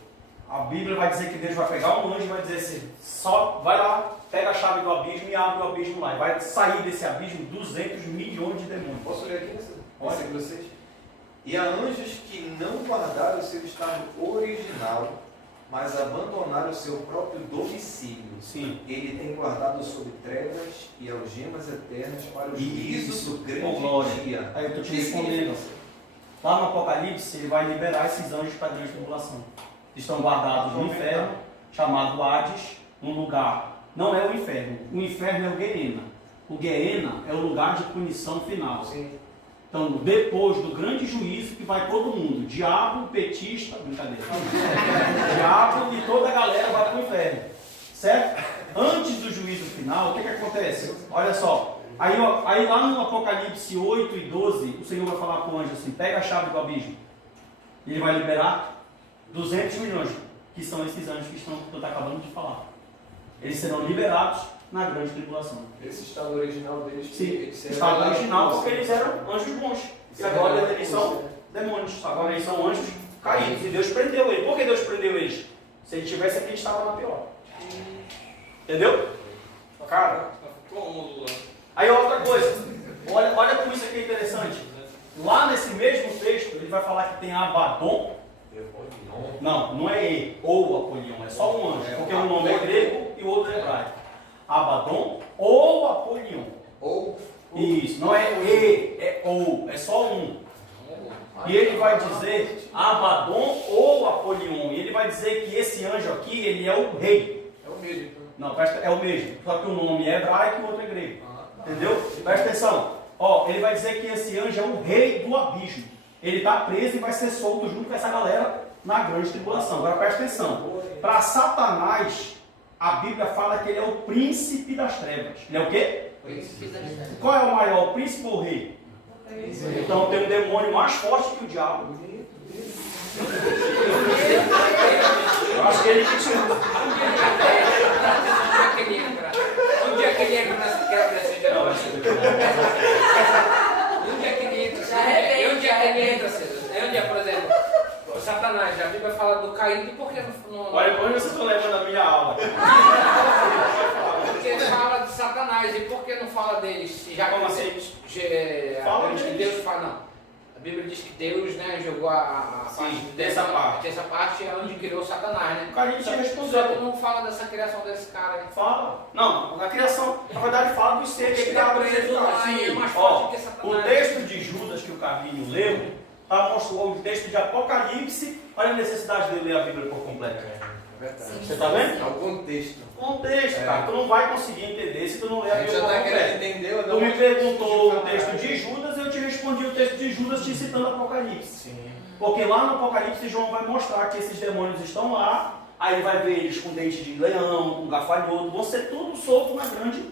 a Bíblia vai dizer que Deus vai pegar um anjo e vai dizer assim, só vai lá, pega a chave do abismo e abre o abismo lá. E vai sair desse abismo 200 milhões de demônios. Posso ler aqui nessa? Olha aqui vocês. E há anjos que não guardaram o seu estado original, mas abandonaram o seu próprio domicílio. Sim. Ele tem guardado sob trevas e algemas eternas para o juízo Isso, do grande com glória. dia. Aí eu estou te respondendo. Lá no Apocalipse, ele vai liberar esses anjos para a grande tribulação. Estão guardados no inferno, chamado Hades, num lugar. Não é o inferno. O inferno é o Guiena. O Guiena é o lugar de punição final. Sim. Então, depois do grande juízo que vai todo mundo, diabo, petista, brincadeira, diabo e toda a galera vai para o inferno, certo? Antes do juízo final, o que acontece? Olha só, aí lá no Apocalipse 8 e 12, o Senhor vai falar para o anjo assim, pega a chave do abismo, e ele vai liberar 200 milhões, que são esses anjos que eu estou acabando de falar. Eles serão liberados na grande tribulação. Esse estado original deles. Sim, estado original porque eles eram anjos bons. E agora eles são demônios. Agora eles são anjos caídos. E Deus prendeu eles. Por que Deus prendeu eles? Se ele tivesse aqui, ele estava na pior. Entendeu? Cara. Aí outra coisa. Olha como isso aqui é interessante. Lá nesse mesmo texto, ele vai falar que tem Abaddon. Não é E ou Apolion. É só um anjo. Porque um nome é grego e o outro é hebraico. Abaddon ou Apolion. Ou. Isso, não é E, é ou, é só um. E ele vai dizer Abaddon ou Apolion. E ele vai dizer que esse anjo aqui, ele é o rei. É o mesmo, então. Não, é o mesmo. Só que o nome é hebraico e o outro é grego. Entendeu? Presta atenção. Ó, ele vai dizer que esse anjo é o rei do abismo. Ele está preso e vai ser solto junto com essa galera na grande tribulação. Agora presta atenção. Para Satanás, a Bíblia fala que ele é o príncipe das trevas. Ele é o quê? Qual é o maior, o príncipe ou o rei? Então tem um demônio mais forte que o diabo. Eu acho que ele que te... Onde é que ele entra nessa quebra desse demônio? Onde é que ele entra? Onde é que ele entra, César? Onde é, por exemplo? O Satanás, a Bíblia fala do caído, por que não... Olha, onde você está levando a minha aula? Porque fala de Satanás, e por que não fala deles? Já Como que assim? a Bíblia diz que Deus fala, não. A Bíblia diz que Deus, né, jogou a Sim, parte dessa parte é onde criou Satanás, né? O Carlinhos te Só que respondeu. não fala dessa criação desse cara aí. Fala. Não, na criação, na verdade fala do ser que Ele está tá preso lá, Sim, é mais ó, forte que Satanás. o texto de Judas que o Carlinhos leu, mostrou o texto de Apocalipse. Olha a necessidade de eu ler a Bíblia por completo. Verdade. Você está vendo? É o contexto. Contexto, cara. Tu não vai conseguir entender se tu não ler A a gente Bíblia já por está querendo completo. entender ou Tu não? me perguntou o texto de Judas, eu te respondi o texto de Judas te citando Apocalipse. Sim. Porque lá no Apocalipse João vai mostrar que esses demônios estão lá, aí vai ver eles com dente de leão, com gafanhoto, vão ser tudo solto na grande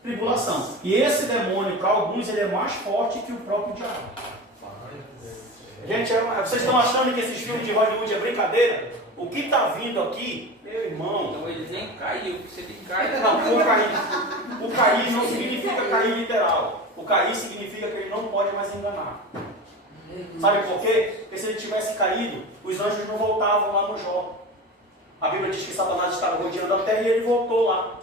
tribulação. E esse demônio, para alguns, ele é mais forte que o próprio diabo. Gente, vocês estão achando que esses filmes de Hollywood é brincadeira? O que está vindo aqui, meu irmão... Então ele nem caiu, se ele cai... Não, o cair não significa cair literal. O cair significa que ele não pode mais enganar. Sabe por quê? Porque se ele tivesse caído, os anjos não voltavam lá no Jó. A Bíblia diz que Satanás estava rodeando a terra e ele voltou lá.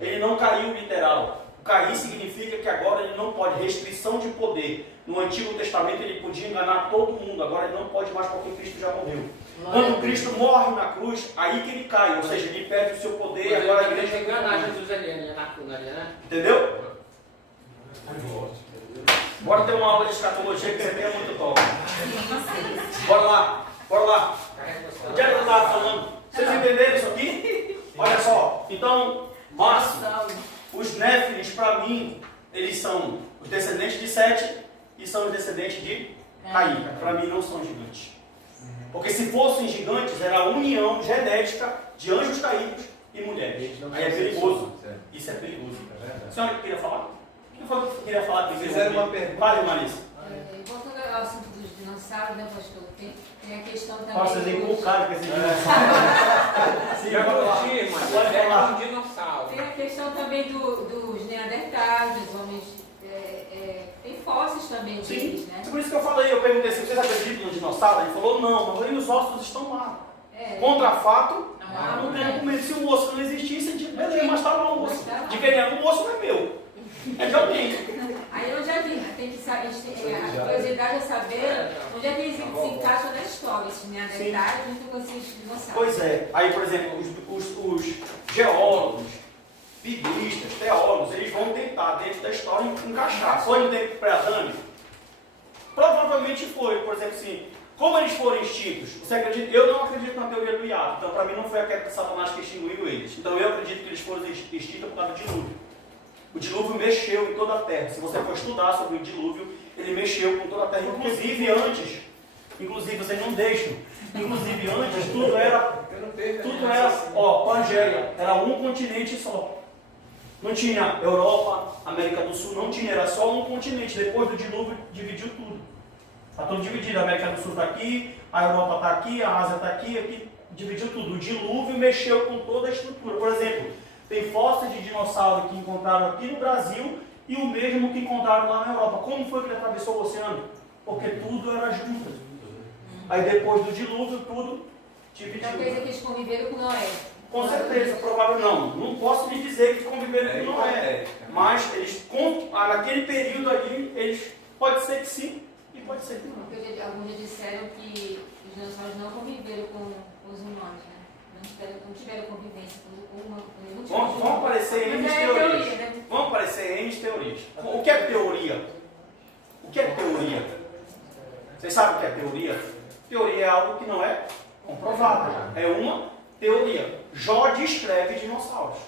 Ele não caiu literal. O cair significa que agora ele não pode. Restrição de poder. No Antigo Testamento ele podia enganar todo mundo. Agora ele não pode mais porque Cristo já morreu. Quando Cristo morre na cruz, aí que ele cai. Ou seja, ele perde o seu poder e agora a igreja tem que enganar Jesus ali na cruz, né? Entendeu? Bora ter uma aula de escatologia que você tem é muito top. Bora lá, bora lá. Onde é que eu estava falando? Vocês entenderam isso aqui? Olha só, então, Márcio, os Néfilis, para mim, eles são os descendentes de Sete e são os descendentes de Caim. Para mim, não são gigantes. Porque se fossem gigantes, era a união genética de anjos caídos e mulheres. Aí é perigoso. Isso é perigoso. A senhora que queria falar? O que foi que queria falar? Fizeram uma pergunta. Fale, Marisa. Voltando ao assunto dos dinossauros, né, pastor? Tem a questão também. Nossa, vocês dos- inculcaram com esse dinossauro. Sim, Já pode falar. curti, mas Pode é falar. um dinossauro. Tem a questão também dos neandertais, dos homens. Tem fósseis também deles, Sim, né? por isso que eu falei, eu perguntei se vocês acreditam no dinossauro. Ele falou não, mas aí os ossos estão lá. É. Contra fato, Não, não tem né? argumento. Se o osso não existisse, a gente beleza, mas está lá o osso. Mas tá lá. De quem é? O osso não é meu. É de alguém. Aí eu já vi, tem que saber, a curiosidade é saber onde é que eles se encaixam na história, esses neandertais junto com esses dinossauros. Pois é. Aí, por exemplo, os geólogos, biblistas, teólogos, eles vão tentar, dentro da história, encaixar. Foi no tempo pré-adâmico? Provavelmente foi. Por exemplo, assim, como eles foram extintos? Você acredita? Eu não acredito na teoria do hiato. Então, para mim, não foi a queda de Satanás que extinguiu eles. Então, eu acredito que eles foram extintos por causa do dilúvio. O dilúvio mexeu em toda a terra. Se você for estudar sobre o dilúvio, ele mexeu com toda a terra. Inclusive, antes, vocês não deixam. Inclusive, antes, tudo era, Pangeia. Era um continente só. Não tinha Europa, América do Sul, não tinha, era só um continente. Depois do dilúvio, dividiu tudo. Está tudo dividido. A América do Sul está aqui, a Europa está aqui, a Ásia está aqui, dividiu tudo. O dilúvio mexeu com toda a estrutura. Por exemplo, tem fósseis de dinossauro que encontraram aqui no Brasil e o mesmo que encontraram lá na Europa. Como foi que ele atravessou o oceano? Porque tudo era junto. Aí depois do dilúvio, tudo dividiu. Então quer dizer que eles conviveram com Noé. Com certeza, provável não. Não posso lhe dizer que conviveram com Noé. Mas eles, naquele período ali, eles pode ser que sim e pode ser que não. Porque alguns já disseram que os dinossauros não conviveram com os humanos, né? Não tiveram convivência com humanos. Vão aparecer N teorias. Teoria, né? Vão aparecer N teorias. O que é teoria? O que é teoria? Vocês sabem o que é teoria? Teoria é algo que não é comprovado. É uma teoria. Jó descreve dinossauros.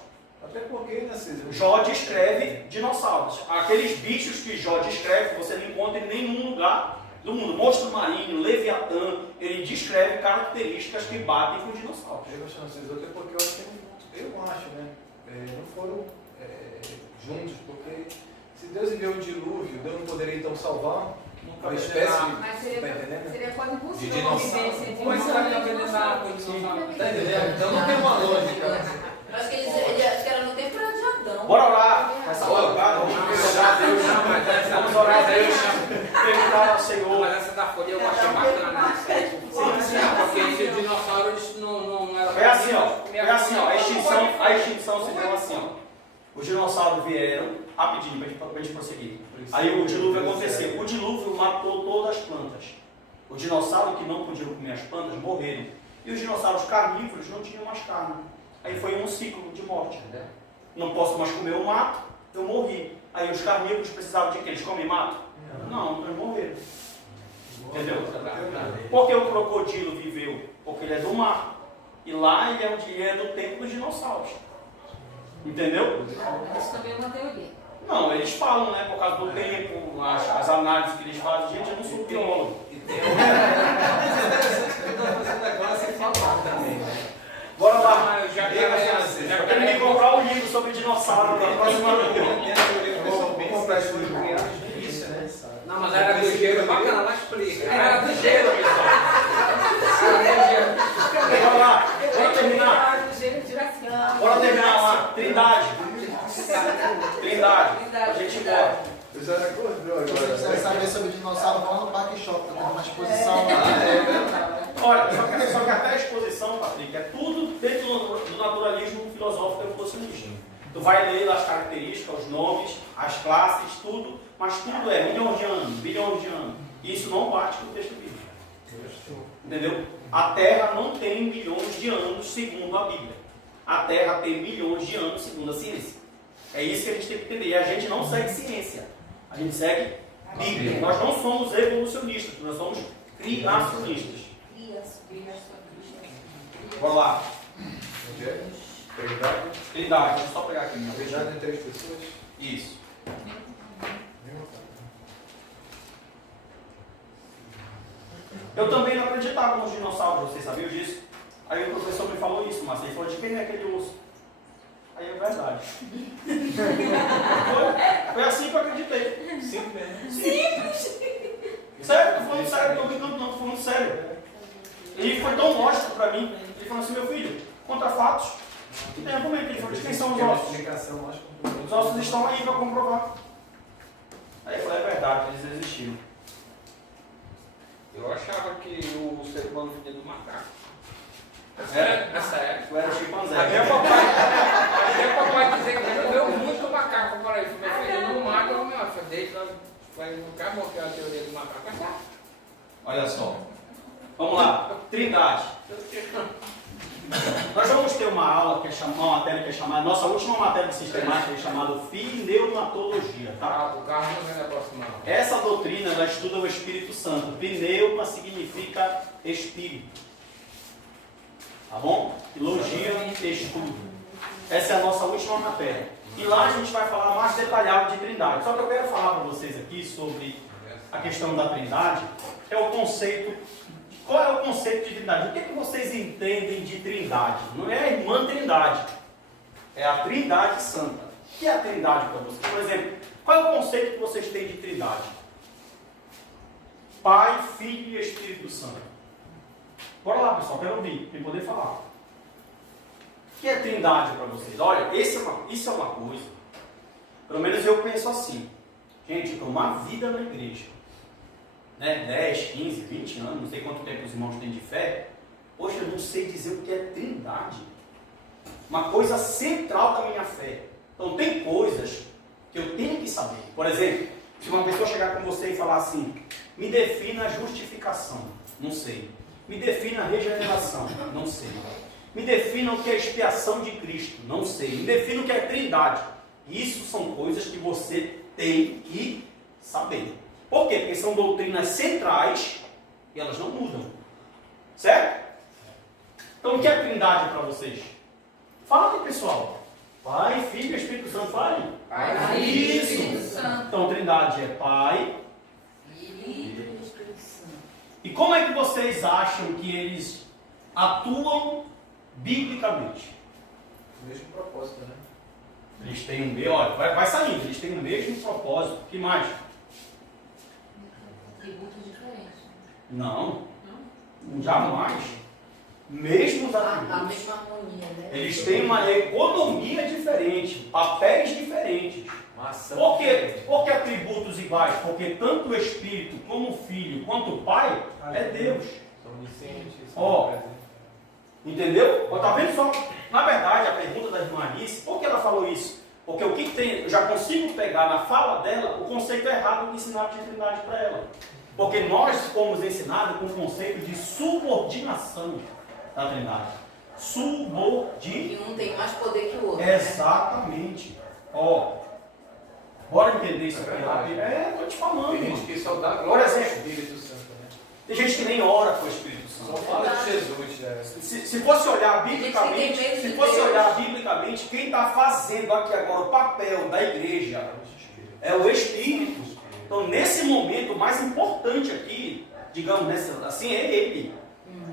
Até porque, né, César? Jó descreve dinossauros. Aqueles bichos que Jó descreve, você não encontra em nenhum lugar do mundo. Monstro marinho, Leviatã, ele descreve características que batem com dinossauros. Eu acho, não, César, até porque eu acho, né? Não foram juntos, porque se Deus enviou o dilúvio, Deus não poderia então salvar uma espécie de. Mas Tá entendendo? seria quase impossível De a dinossauro. convivência entre Mas humanos será que e não vai dinossauros. Tá entendendo? Então não tem uma lógica. Eu acho que acho que era no tempo de Adão. Bora orar. Essa madrugada, vamos orar a Deus. Vamos orar a Deus. Perguntar ao Senhor. Mas essa da folha eu achei bacana. Sim, sim. esses dinossauros não eram... Foi assim, ó, a extinção se deu assim, ó. Os dinossauros vieram, rapidinho, pra gente prosseguir. Aí o dilúvio aconteceu. O dilúvio matou todas as plantas. Os dinossauros que não podiam comer as plantas morreram. E os dinossauros carnívoros não tinham mais carne. Aí foi um ciclo de morte. Não posso mais comer o mato, eu morri. Aí os carnívoros precisavam de quê? Eles comem mato? Não, eles morreram. Entendeu? Por que o crocodilo viveu? Porque ele é do mar. E lá ele é do tempo dos dinossauros. Entendeu? Isso também é uma teoria. Não, eles falam, né? Por causa do tempo, as análises que eles fazem. Gente, eu não sou biólogo. E tem eu estou fazendo agora sem falar também, né? Bora lá. Já Eu quero me comprar um livro sobre dinossauro na próxima Vou comprar esse livro isso, né? Não, mas era do gelo, bacana, lá explica. Era do gelo, pessoal. Bora lá, bora terminar. Bora terminar lá. Trindade. A gente embora. Eu já acordou Se você quiser agora. saber sobre dinossauro, vá no Parque Shop, tá tendo uma exposição lá. Olha, só que até a exposição, Patrick, é tudo dentro do naturalismo filosófico evolucionista. Tu vai ler as características, os nomes, as classes, tudo, mas tudo é milhões de anos, bilhões de anos. E isso não bate com o texto bíblico. Entendeu? A Terra não tem milhões de anos segundo a Bíblia. A Terra tem milhões de anos segundo a ciência. É isso que a gente tem que entender. E a gente não segue ciência. A gente segue Bíblia. Nós não somos evolucionistas, nós somos criacionistas. Bora lá. Trindade. Deixa eu só pegar aqui minha vez. Trindade em 3 pessoas? Isso. Eu também não acreditava nos dinossauros, vocês sabiam disso? Aí o professor me falou isso, mas ele falou de quem é aquele osso. Aí é verdade. Foi assim que eu acreditei. Simples. Sério, tô falando sério, não tô brincando, não, tô falando sério. E foi tão lógico para mim. Ele falou assim, meu filho, contra fatos, não tem argumento. Ele falou, de quem são os ossos? Os ossos estão aí para comprovar. Aí eu falei, é verdade, eles existiram. Eu achava que o ser humano vinha do macaco. É sério. Tu era chimpanzé. Até o papai dizer que ele deu muito do macaco. Eu falei, meu filho, no mato, eu falei, deixa, não acabou que é a teoria do macaco. Olha só. Vamos lá. Trindade. Nós vamos ter uma aula, uma matéria que é chamada, nossa última matéria de sistemática é chamada Pneumatologia, tá? O carro não vem aproximar. Essa doutrina ela estuda o Espírito Santo. Pneuma significa espírito. Tá bom? Logia e estudo. Essa é a nossa última matéria. E lá a gente vai falar mais detalhado de Trindade. Só que eu quero falar para vocês aqui sobre a questão da Trindade. É o conceito. Qual é o conceito de Trindade? O que, é que vocês entendem de Trindade? Não é a irmã Trindade. É a Trindade Santa. O que é a Trindade para vocês? Por exemplo, qual é o conceito que vocês têm de Trindade? Pai, Filho e Espírito Santo. Bora lá, pessoal, quero ouvir, para poder falar. O que é Trindade para vocês? Olha, isso é uma coisa. Pelo menos eu penso assim. Gente, eu tenho uma vida na igreja. Né? 10, 15, 20 anos, não sei quanto tempo os irmãos têm de fé. Hoje eu não sei dizer o que é Trindade. Uma coisa central da minha fé. Então tem coisas que eu tenho que saber. Por exemplo, se uma pessoa chegar com você e falar assim, me defina a justificação. Não sei. Me defina a regeneração. Não sei. Me defina o que é expiação de Cristo. Não sei. Me defina o que é Trindade. Isso são coisas que você tem que saber. Por quê? Porque são doutrinas centrais e elas não mudam. Certo? Então o que é Trindade para vocês? Fala, pessoal. Pai, Filho e Espírito Santo. Fale. Pai, Filho e Espírito Santo. Então Trindade é Pai, Filho e Espírito Santo. E como é que vocês acham que eles atuam biblicamente? O mesmo propósito, né? Eles têm olha, vai saindo, eles têm o mesmo propósito. Que mais? Atributos diferentes. Não. Jamais. Mesmo A atributos. mesma harmonia, né? Eles têm uma economia diferente, papéis diferentes. Uma ação Por quê? diferente. Por que atributos iguais? Porque tanto o Espírito, como o Filho, quanto o Pai, é Deus. São Ó, entendeu? Ó, tá vendo só? Na verdade, a pergunta da irmã Alice, por que ela falou isso? Porque o que tem, eu já consigo pegar na fala dela o conceito errado de ensinar de trindade para ela. Porque nós fomos ensinados com o conceito de subordinação da trindade. Que um tem mais poder que o outro. Exatamente. Ó, bora entender isso aqui rápido. Tô te falando. Tem gente que só dá Por glória ao exemplo, Espírito Santo, né? tem gente que nem ora com o Espírito Só Santo. fala de Jesus, né? Se fosse olhar biblicamente, quem está fazendo aqui agora o papel da igreja é o Espírito. Então, nesse momento, o mais importante aqui, digamos assim, é Ele.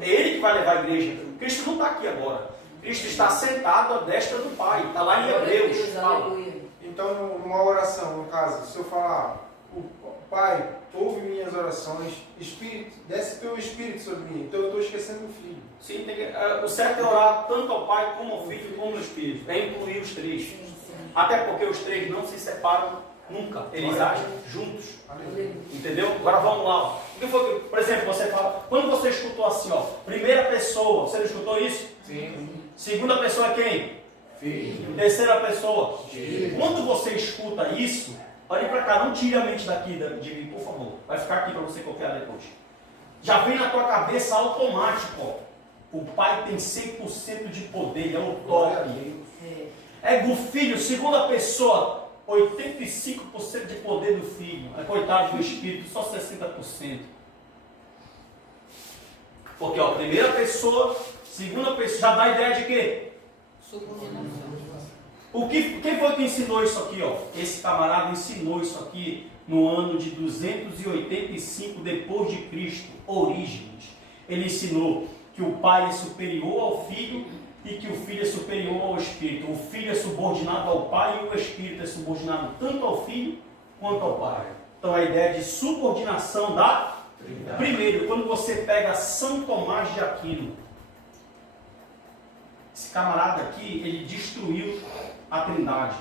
É Ele que vai levar a igreja. Cristo não está aqui agora. Cristo está sentado à destra do Pai. Está lá em Hebreus. Fala. Então, numa oração, no caso, se eu falar, Pai, ouve minhas orações, Espírito, desce teu Espírito sobre mim, então eu estou esquecendo o Filho. Sim, o certo é orar tanto ao Pai, como ao Filho, como ao Espírito. É incluir os três. Até porque os três não se separam nunca. Eles agem juntos. Entendeu? Agora vamos lá. O que foi que, por exemplo, você fala, quando você escutou assim, ó, primeira pessoa, você não escutou isso? Sim. Segunda pessoa é quem? Filho. Terceira pessoa? Filho. Quando você escuta isso, olhe para cá, não tire a mente daqui de mim, por favor. Vai ficar aqui para você copiar depois. Já vem na tua cabeça automático, ó. O Pai tem 100% de poder, ele é o top. É do Filho, segunda pessoa, 85% de poder do Filho. Coitado do Espírito, só 60%. Porque, ó, primeira pessoa, segunda pessoa, já dá a ideia de quê? Quem foi que ensinou isso aqui, ó? Esse camarada ensinou isso aqui no ano de 285 depois de Cristo, Orígenes. Ele ensinou que o Pai é superior ao Filho e que o Filho é superior ao Espírito. O Filho é subordinado ao Pai e o Espírito é subordinado tanto ao Filho quanto ao Pai. Então a ideia de subordinação da Trindade. Primeiro, quando você pega São Tomás de Aquino, esse camarada aqui, ele destruiu a Trindade.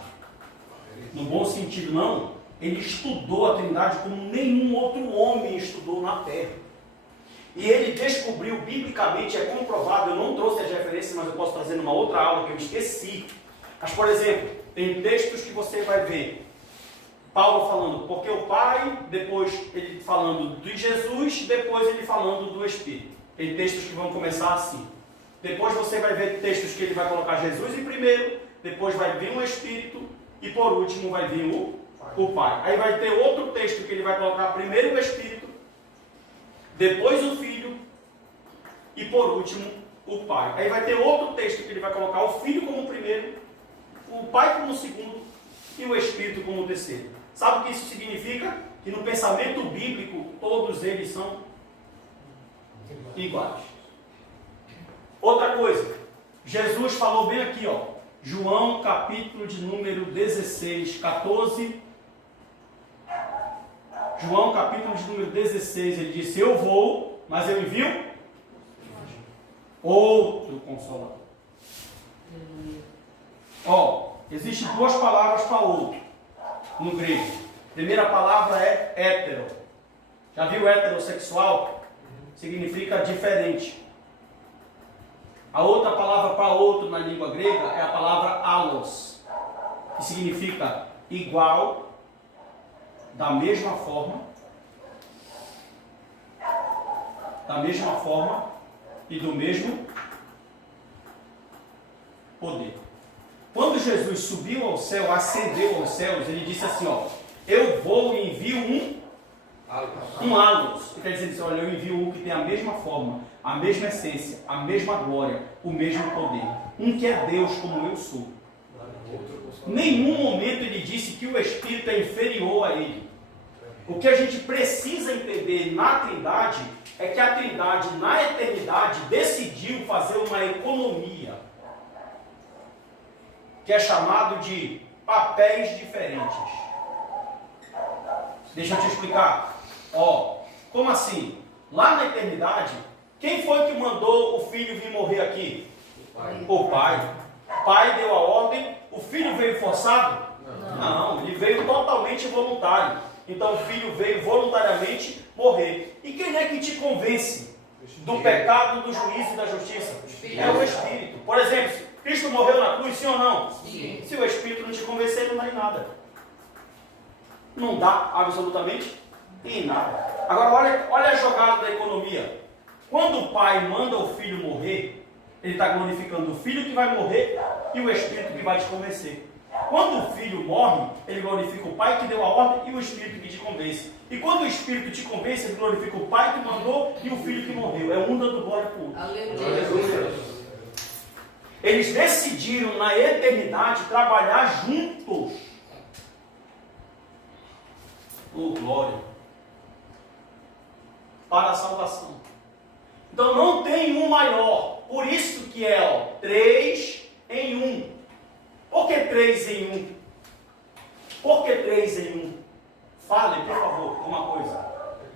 No bom sentido, não. Ele estudou a Trindade como nenhum outro homem estudou na Terra. E ele descobriu biblicamente, é comprovado, eu não trouxe as referências, mas eu posso trazer numa outra aula que eu esqueci. Mas, por exemplo, tem textos que você vai ver Paulo falando, porque o Pai, depois ele falando de Jesus, depois ele falando do Espírito. Tem textos que vão começar assim. Depois você vai ver textos que ele vai colocar Jesus em primeiro, depois vai vir o Espírito e por último vai vir o Pai. Aí vai ter outro texto que ele vai colocar primeiro o Espírito, depois o Filho e por último o Pai. Aí vai ter outro texto que ele vai colocar o Filho como primeiro, o Pai como segundo e o Espírito como terceiro. Sabe o que isso significa? Que no pensamento bíblico todos eles são iguais. Outra coisa, Jesus falou bem aqui, ó, João capítulo de número 16, 14. João capítulo de número 16, ele disse, eu vou, mas eu envio outro Consolador. Ó, existem duas palavras para outro no grego. A primeira palavra é hétero. Já viu heterossexual? Significa diferente. A outra palavra para outro na língua grega é a palavra allos, que significa igual, da mesma forma e do mesmo poder. Quando Jesus subiu ao céu, ascendeu aos céus, ele disse assim, ó, eu vou e envio um allos. Quer dizer, olha, eu envio um que tem a mesma forma, a mesma essência, a mesma glória, o mesmo poder. Um que é Deus como eu sou. Em nenhum momento ele disse que o Espírito é inferior a ele. O que a gente precisa entender na Trindade é que a Trindade, na eternidade, decidiu fazer uma economia, que é chamado de papéis diferentes. Deixa eu te explicar. Ó, como assim? Lá na eternidade, quem foi que mandou o filho vir morrer aqui? O pai. O pai deu a ordem, o filho veio forçado? Não, ele veio totalmente voluntário. Então o filho veio voluntariamente morrer. E quem é que te convence do pecado, do juízo e da justiça? É o Espírito. Por exemplo, Cristo morreu na cruz, sim ou não? Sim. Se o Espírito não te convencer, não dá em nada. Não dá absolutamente em nada. Agora, olha a jogada da economia. Quando o pai manda o filho morrer, ele está glorificando o filho que vai morrer e o Espírito que vai te convencer. Quando o filho morre, ele glorifica o pai que deu a ordem e o Espírito que te convence. E quando o Espírito te convence, ele glorifica o pai que mandou e o filho que morreu. É um dando glória para o outro. Aleluia. Eles decidiram na eternidade trabalhar juntos. Oh, glória. Para a salvação. Então não tem um maior. Por isso que é 3 em 1. Por que 3 em 1? Por que 3 em 1? Fale, por favor, uma coisa.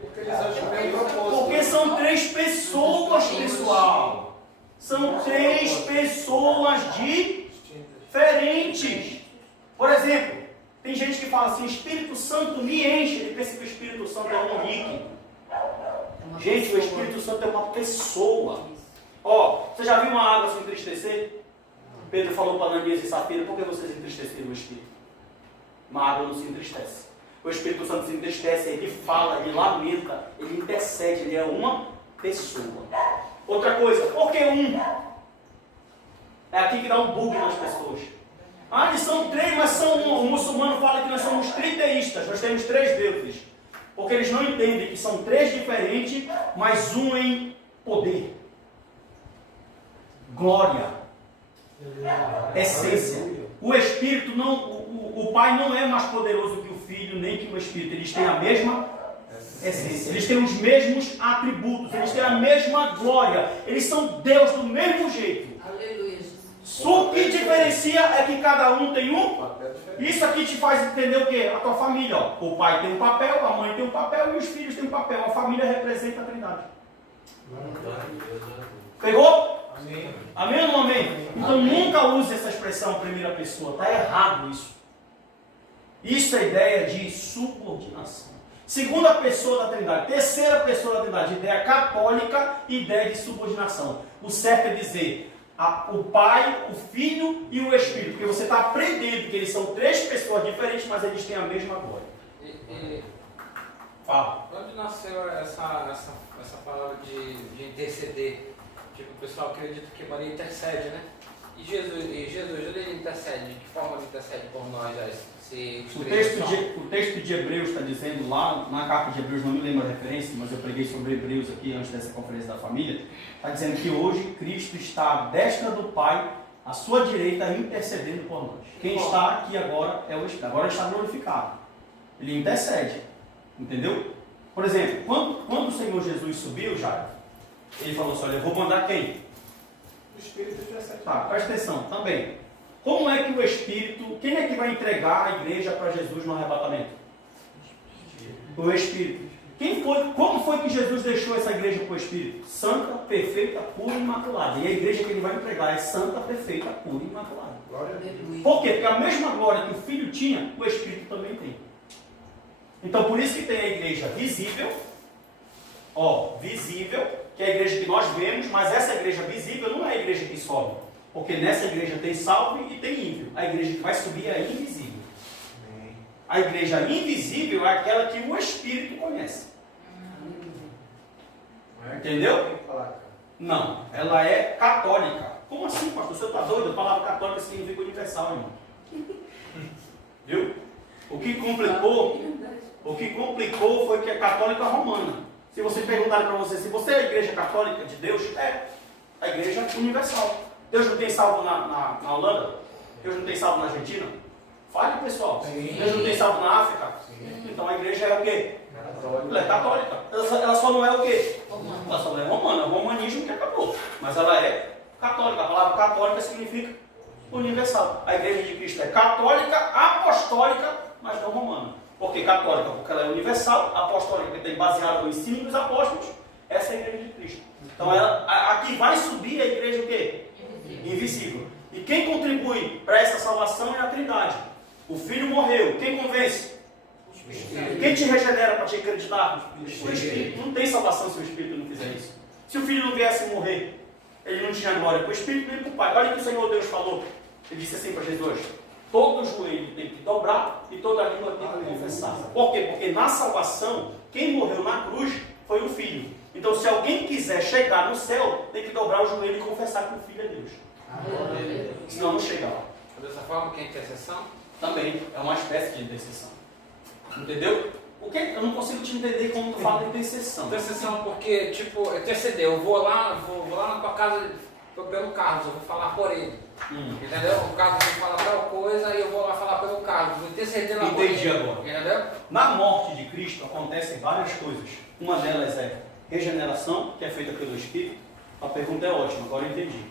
Porque eles acham que é propósito. Porque são 3 pessoas, pessoal. São 3 pessoas diferentes. Por exemplo, tem gente que fala assim, Espírito Santo me enche. Ele pensa que o Espírito Santo é um líquido. Gente, o Espírito Santo é uma pessoa. Ó, você já viu uma água se entristecer? Pedro falou para Ananias e Safira, por que vocês entristeceram o Espírito? Uma água não se entristece. O Espírito Santo se entristece, ele fala, ele lamenta, ele intercede, ele é uma pessoa. Outra coisa, por que um? É aqui que dá um bug nas pessoas. Ah, eles são 3, mas são um. O muçulmano fala que nós somos triteístas, nós temos 3 deuses. Porque eles não entendem que são 3 diferentes, mas um em poder. Glória. Essência. O Espírito não, o Pai não é mais poderoso que o Filho, nem que o Espírito. Eles têm a mesma essência. Eles têm os mesmos atributos. Eles têm a mesma glória. Eles são Deus do mesmo jeito. Aleluia, Jesus. O que diferencia é que cada um tem um. Isso aqui te faz entender o quê? A tua família. Ó. O pai tem um papel, a mãe tem um papel e os filhos têm um papel. A família representa a Trindade. Pegou? Amém. Amém ou não amém? Então nunca use essa expressão primeira pessoa. Está errado isso. Isso é ideia de subordinação. Segunda pessoa da Trindade. Terceira pessoa da Trindade. Ideia católica e ideia de subordinação. O certo é dizer o Pai, o Filho e o Espírito. Porque você está aprendendo que eles são 3 pessoas diferentes, mas eles têm a mesma glória. Fala. Onde nasceu essa palavra de interceder? Tipo, o pessoal acredita que Maria intercede, né? E Jesus, onde ele intercede? De que forma ele intercede por nós? O texto de Hebreus está dizendo lá, na carta de Hebreus, não me lembro a referência, mas eu preguei sobre Hebreus aqui antes dessa conferência da família, está dizendo que hoje Cristo está à destra do Pai, à sua direita, intercedendo por nós. Quem está aqui agora é o Espírito. Agora ele está glorificado. Ele intercede. Entendeu? Por exemplo, quando o Senhor Jesus subiu, Jairo, ele falou assim, olha, eu vou mandar quem? O Espírito intercede. Tá, presta atenção, também. Como é que o Espírito, quem é que vai entregar a igreja para Jesus no arrebatamento? O Espírito. Como foi que Jesus deixou essa igreja para o Espírito? Santa, perfeita, pura e imaculada. E a igreja que ele vai entregar é santa, perfeita, pura e imaculada. Glória a Deus. Por quê? Porque a mesma glória que o Filho tinha, o Espírito também tem. Então por isso que tem a igreja visível, visível, que é a igreja que nós vemos, mas essa igreja visível não é a igreja que sobe. Porque nessa igreja tem salvo e tem ímpio. A igreja que vai subir é a invisível. A igreja invisível é aquela que o Espírito conhece. Entendeu? Não, ela é católica. Como assim, pastor? Você está doido? A palavra católica significa universal, irmão. Viu? O que complicou foi que é católica romana. Se você perguntar para você, se você é a igreja católica de Deus, é a igreja universal. Deus não tem salvo na Holanda? Deus não tem salvo na Argentina? Fale, pessoal. Sim. Deus não tem salvo na África? Sim. Então a igreja é o quê? Católica. Ela é católica. Ela só não é o quê? Ela só não é romana. O romanismo que acabou. Mas ela é católica. A palavra católica significa universal. A igreja de Cristo é católica, apostólica, mas não romana. Por que católica? Porque ela é universal, apostólica, porque tem baseada no ensino dos apóstolos. Essa é a igreja de Cristo. Então aqui vai subir a igreja o quê? Invisível. E quem contribui para essa salvação é a Trindade. O Filho morreu. Quem convence? O Espírito. Quem te regenera para te acreditar? O Espírito. Não tem salvação se o Espírito não fizer isso. Se o filho não viesse morrer, ele não tinha glória para o Espírito nem para o Pai. Olha o que o Senhor Deus falou. Ele disse assim para Jesus: todo joelho tem que dobrar e toda língua tem que confessar. Por quê? Porque na salvação, quem morreu na cruz foi o Filho. Então, se alguém quiser chegar no céu, tem que dobrar o joelho e confessar que o Filho é Deus. Senão não chega lá. Dessa forma que é intercessão? Também é uma espécie de intercessão. Entendeu? O que? Eu não consigo te entender quando tu fala de intercessão. Intercessão porque, tipo, interceder. Eu vou lá na tua casa pelo Carlos, eu vou falar por ele. Entendeu? O Carlos vai falar tal coisa e eu vou lá falar pelo Carlos. Vou interceder lá por ele. Entendi agora. Entendeu? Na morte de Cristo acontecem várias coisas. Uma delas é regeneração, que é feita pelo Espírito. A pergunta é ótima, agora eu entendi.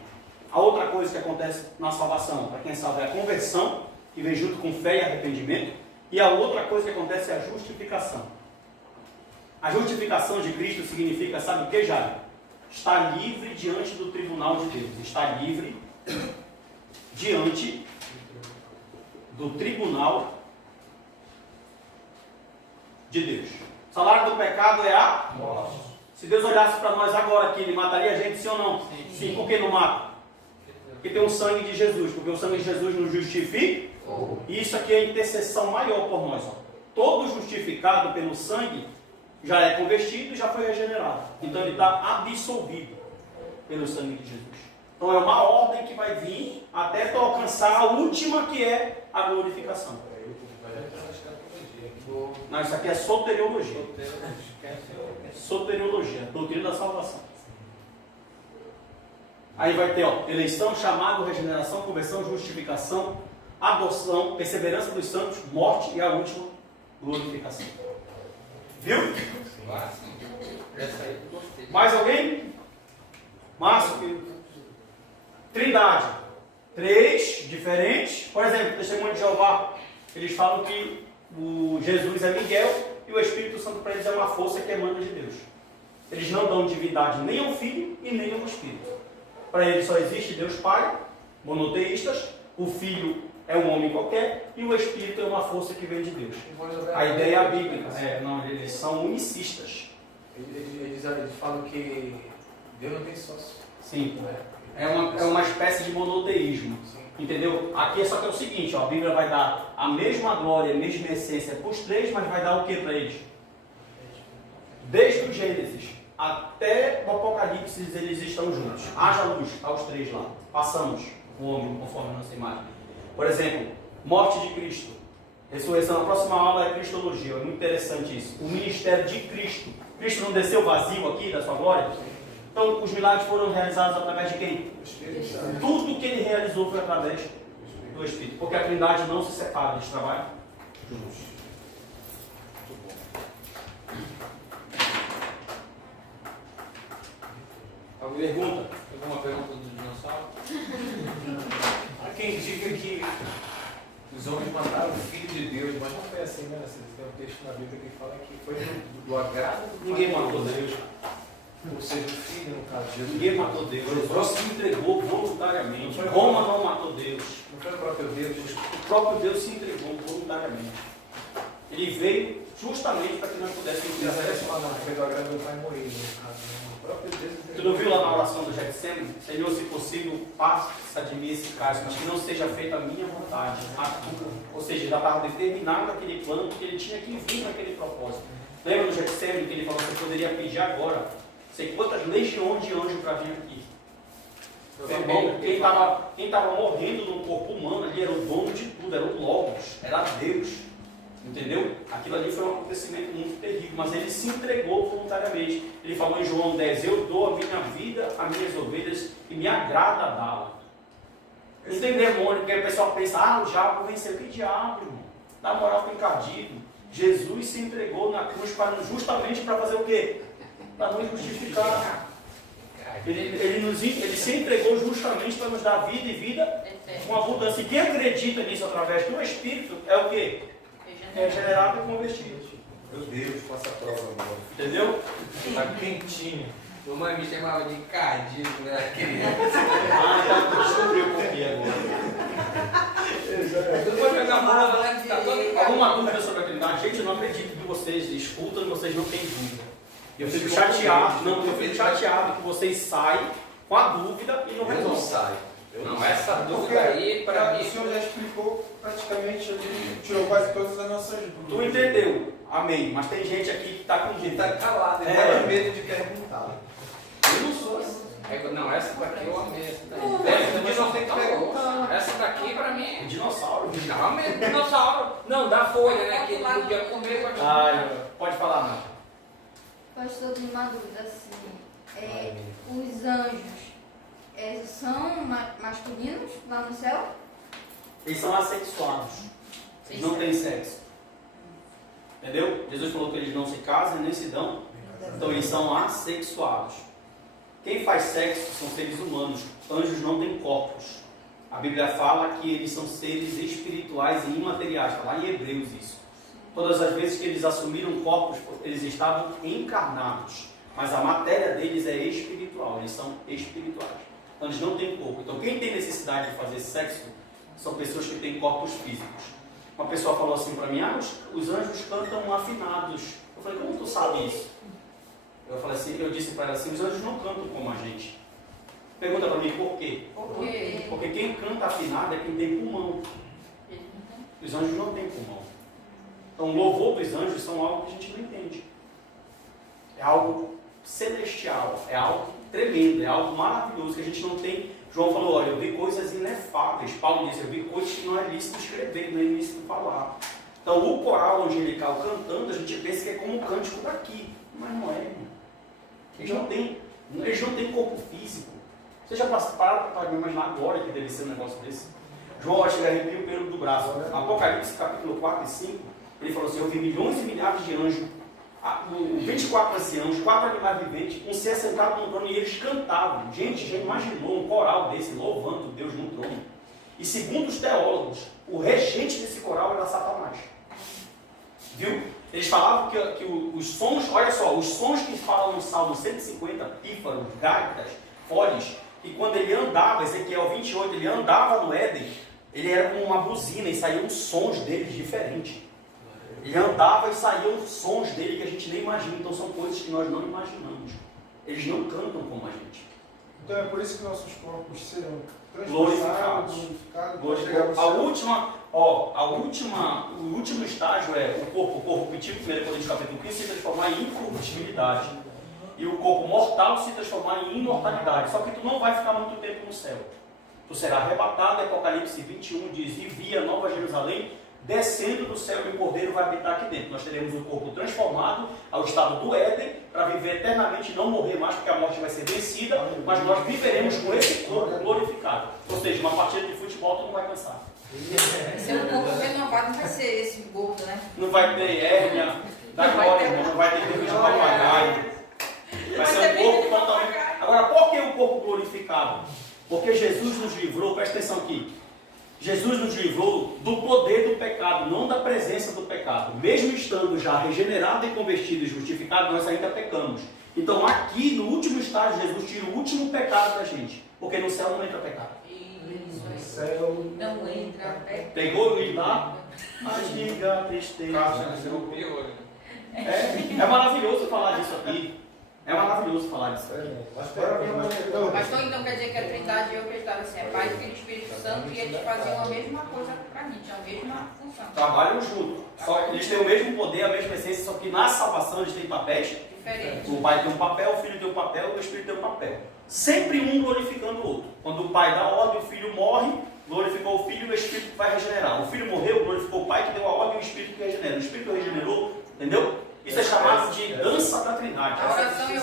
A outra coisa que acontece na salvação, para quem sabe, é a conversão, que vem junto com fé e arrependimento. E a outra coisa que acontece é a justificação. A justificação de Cristo significa, sabe o que, Jair? Estar livre diante do tribunal de Deus. Estar livre diante do tribunal de Deus. O salário do pecado é a morte. Se Deus olhasse para nós agora aqui, Ele mataria a gente, sim ou não? Sim. Por que não mata? Porque tem o sangue de Jesus. Porque o sangue de Jesus nos justifica. E isso aqui é a intercessão maior por nós. Ó. Todo justificado pelo sangue já é convertido e já foi regenerado. Então ele está absolvido pelo sangue de Jesus. Então é uma ordem que vai vir até tu alcançar a última, que é a glorificação. Não, isso aqui é soteriologia. Soteriologia, doutrina da salvação. Aí vai ter, ó, eleição, chamado, regeneração, conversão, justificação, adoção, perseverança dos santos, morte e a última, glorificação. Viu? Mais alguém? Márcio? Trindade. 3 diferentes. Por exemplo, testemunho de Jeová. Eles falam que o Jesus é Miguel e o Espírito Santo para eles é uma força que emana de Deus. Eles não dão divindade nem ao Filho e nem ao Espírito. Para eles só existe Deus Pai, monoteístas, o Filho é um homem qualquer e o Espírito é uma força que vem de Deus. A ideia é bíblica. Não, eles são unicistas. Eles falam que Deus não tem sócio. Sim. É uma espécie de monoteísmo. Entendeu? Aqui só que é o seguinte, ó, a Bíblia vai dar a mesma glória, a mesma essência para os três, mas vai dar o que para eles? Desde o Gênesis até o Apocalipse eles estão juntos. Haja luz aos três lá. Passamos o homem conforme a nossa imagem. Por exemplo, morte de Cristo. Ressurreição. A próxima aula é Cristologia. É muito interessante isso. O ministério de Cristo. Cristo não desceu vazio aqui da sua glória? Então, os milagres foram realizados através de quem? Tudo que ele realizou foi através do Espírito. Porque a Trindade não se separa, eles trabalham juntos. Alguma pergunta? Alguma pergunta do dinossauro? Há quem diga que os homens mataram o Filho de Deus, mas não foi assim, né? Tem um texto na Bíblia que fala que foi do agrado do Ninguém matou Deus. Ou seja, o Filho, no caso de Jesus. Ninguém matou Deus. Jesus se entregou voluntariamente. Roma não matou Deus. Não foi o próprio Deus. O próprio Deus se entregou voluntariamente. Ele veio justamente para que nós pudéssemos ter acesso. Foi do agrado do Pai moído, no caso. O próprio Deus. Tu não viu lá na oração do Getsemane? Senhor, se possível, passa de mim esse cálice, mas que não seja feita a minha vontade, a tua. Ou seja, já estava determinado aquele plano, que ele tinha que vir naquele propósito. Lembra do Getsemane que ele falou que você poderia pedir agora? Sei quantas legiões de anjos para vir aqui. Irmão, quem estava morrendo no corpo humano ali era o dono de tudo, era o Logos, era Deus. Entendeu? Aquilo ali foi um acontecimento muito terrível, mas ele se entregou voluntariamente. Ele falou em João 10, eu dou a minha vida às minhas ovelhas e me agrada dá-la. Não tem demônio, porque o pessoal pensa, o diabo venceu. Que diabo, irmão? Na moral, fica encardido. Jesus se entregou na cruz justamente para fazer o quê? Para nos justificar. Ele se entregou justamente para nos dar vida e vida com abundância. E quem acredita nisso através do Espírito é o quê? É regenerado e convertido. Meu Deus, faça a prova agora. Entendeu? Está quentinho. Mamãe me chamava de encardido, né? Criança. Então descobriu por quê agora. Tu pode jogar bola lá que tá todo encardido. Alguma dúvida sobre a Trindade? Gente, eu não acredito que vocês escutam e vocês não têm dúvida. Eu fico chateado, não, eu fico chateado que vocês saem com a dúvida e não Eu não resolvem. saio. Não, essa Porque dúvida aí, para o mim, senhor já explicou praticamente, ele tirou quase todas as nossas dúvidas. Tu entendeu? Amém. Mas tem gente aqui que está com Que dúvida. tá calado, ele É. tá com medo de perguntar. Eu não sou assim. não, essa daqui eu amei. Essa daqui. Mas não tem que perguntar. Essa daqui, para mim, Dinossauro. não, mas dinossauro. Não, da folha, né? Que ele podia comer. Pode falar, Marta. Pastor, tem uma dúvida assim. Os anjos são masculinos lá no céu? Eles são assexuados. Eles não têm sexo. Entendeu? Jesus falou que eles não se casam nem se dão. Então eles são assexuados. Quem faz sexo são seres humanos. Anjos não têm corpos. A Bíblia fala que eles são seres espirituais e imateriais. Está lá em Hebreus isso. Todas as vezes que eles assumiram corpos, eles estavam encarnados. Mas a matéria deles é espiritual. Eles são espirituais. Então eles não têm corpo. Então quem tem necessidade de fazer sexo são pessoas que têm corpos físicos. Uma pessoa falou assim para mim, os anjos cantam afinados. Eu falei, como tu sabe isso? Eu disse para ela assim, os anjos não cantam como a gente. Pergunta para mim, por quê? Porque quem canta afinado é quem tem pulmão. Os anjos não têm pulmão. Então o louvor dos anjos são algo que a gente não entende. É algo celestial, é algo tremendo, é algo maravilhoso que a gente não tem. João falou, olha, eu vi coisas inefáveis. Paulo disse, eu vi coisas que não é lícito escrever, não é lícito falar. Então o coral angelical cantando, a gente pensa que é como o cântico daqui. Mas não é, irmão. Eles não têm corpo físico. Vocês já pararam para imaginar agora que deve ser um negócio desse? João chega a arrepia o pelo do braço. Apocalipse capítulo 4 e 5, ele falou assim, eu vi milhões e milhares de anjos, 24 anciãos, 4 animais viventes, um ser sentado no trono e eles cantavam. Gente, já imaginou um coral desse louvando Deus no trono? E segundo os teólogos, o regente desse coral era Satanás. Viu? Eles falavam que os sons, olha só, os sons que falam no Salmo 150, pífaros, gaitas, foles, e quando ele andava, Ezequiel 28, ele andava no Éden, ele era como uma buzina e saíam sons deles diferentes. Ele andava e saíam sons dele que a gente nem imagina, então são coisas que nós não imaginamos. Eles não cantam como a gente. Então é por isso que nossos corpos serão Glorificados. glorificados. O último estágio é o corpo corruptível, 1 Coríntios capítulo 15, se transformar em incorruptibilidade. E o corpo mortal se transformar em imortalidade. Só que tu não vai ficar muito tempo no céu. Tu será arrebatado, Apocalipse 21 diz, e via Nova Jerusalém, descendo do céu e o Cordeiro vai habitar aqui dentro. Nós teremos o corpo transformado ao estado do Éden, para viver eternamente e não morrer mais, porque a morte vai ser vencida, mas nós viveremos com esse corpo glorificado. Ou seja, uma partida de futebol tu não vai cansar. Se um corpo renovado, não vai ser esse gordo, né? Não vai ter hérnia da glória, irmão, não vai ter tempo de papagaio. Vai ser um corpo totalmente... Agora, por que o corpo glorificado? Porque Jesus nos livrou, presta atenção aqui, Jesus nos livrou do poder do pecado, não da presença do pecado. Mesmo estando já regenerado e convertido e justificado, nós ainda pecamos. Então aqui, no último estágio, Jesus tira o último pecado da gente. Porque no céu não entra pecado. No céu Não entra pecado. Pegou ele lá, mas diga a tristeza. É maravilhoso falar disso aqui. É maravilhoso falar disso aqui. Pastor, então quer dizer que a Trindade eu acreditava assim, é Pai, Filho e Espírito Santo, e eles faziam a mesma coisa pra mim, tinha a mesma função. Trabalham junto. Só que eles têm o mesmo poder, a mesma essência, só que na salvação eles têm papéis. Diferente. O Pai tem um papel, o Filho tem um papel, o Espírito tem um papel. Sempre um glorificando o outro. Quando o Pai dá ordem, o Filho morre, glorificou o Filho e o Espírito vai regenerar. O Filho morreu, glorificou o Pai que deu a ordem e o Espírito que regenera. O Espírito regenerou, entendeu? Isso é chamado de dança da Trindade. A oração e o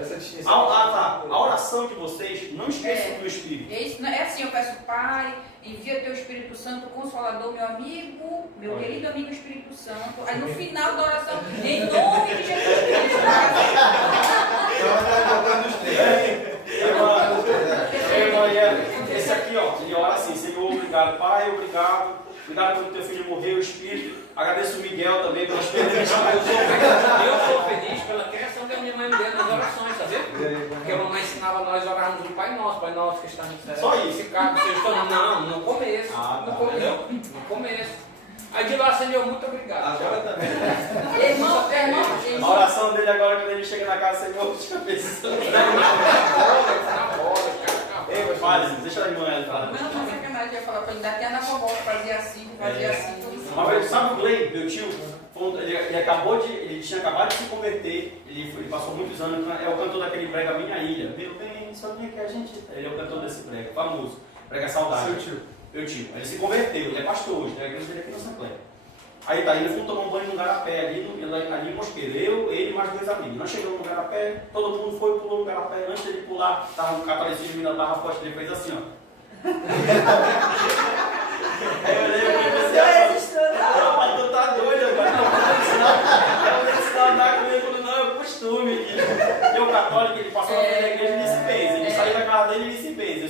Essa distinção. A oração de vocês, não esqueçam do Espírito. É isso, é assim, eu peço, Pai, envia teu Espírito Santo, Consolador, meu amigo, meu querido amigo Espírito Santo. Aí no final da oração, em nome de Jesus Cristo. Esse aqui, ó, ele ora assim, Senhor, obrigado, Pai, obrigado pelo teu filho morrer, o Espírito. Agradeço o Miguel também pela experiência. Eu sou feliz pela criação que a minha mãe me deu nas orações, sabe? Porque a mamãe ensinava nós a orarmos o Pai Nosso que está no céu. Só isso. Não, no começo. Tá, Entendeu? No começo. Aí de lá, Senhor, muito obrigado. Agora também. Irmão, A oração dele agora, quando ele chega na casa, Senhor, de cabeça. Ei, fale, deixa a irmã ela falar. Não, não, sacanagem, eu ia falar pra ele, até na vovó, fazia assim. Uma vez, sabe o Glei, meu tio? Ele tinha acabado de se converter, ele passou muitos anos, é o cantor daquele brega Minha Ilha. Meu bem, só vem aqui a gente. Ele é o cantor desse brega, famoso. Brega Saudade. Seu tio. Meu tio. Ele se converteu, ele é pastor hoje, né? A igreja dele aqui na Assembleia. Aí tá, ele foi tomar um banho no garapé ali em Mosqueira. Ele e mais 2 amigos. Nós chegamos no garapé, todo mundo foi, pulou no garapé. Antes dele pular, tava um catolicismo de menino, tava a foto dele, fez assim, ó. Aí eu olhei e pensei, mas tu tá doido, pai. Não vou ensinar a andar comigo, não, é costume. E o católico, ele passou na frente da igreja e ele se pensa. Ele saiu da casa dele e ele se pensa.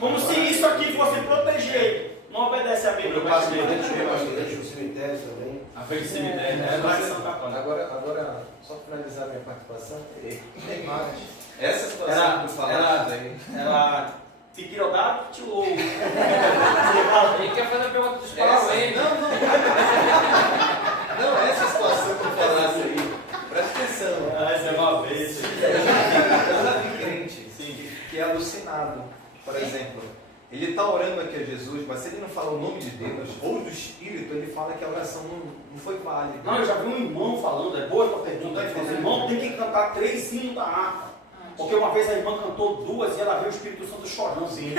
Como se isso aqui fosse proteger ele. Não obedece a Bíblia. Eu passo bastante no cemitério também. A frente do cemitério, né? Agora, só para finalizar minha participação, Tem mais. essa situação que tu falaste aí, Ela Fiquirodactilo ou... Ele quer fazer a pergunta dos Parauê. Não, essa situação que tu falaste aí, presta atenção. Essa é uma vez. Eu já vi crente Sim. que é alucinado. Por exemplo, ele está orando aqui a Jesus, mas se ele não fala o nome de Deus ou do Espírito, ele fala que a oração não foi válida. Não, eu já vi um irmão falando, é boa a tua pergunta, ele falou, irmão, tem que cantar 3 hinos da harpa. Porque uma vez a irmã cantou 2 e ela viu o Espírito Santo chorando. Sim.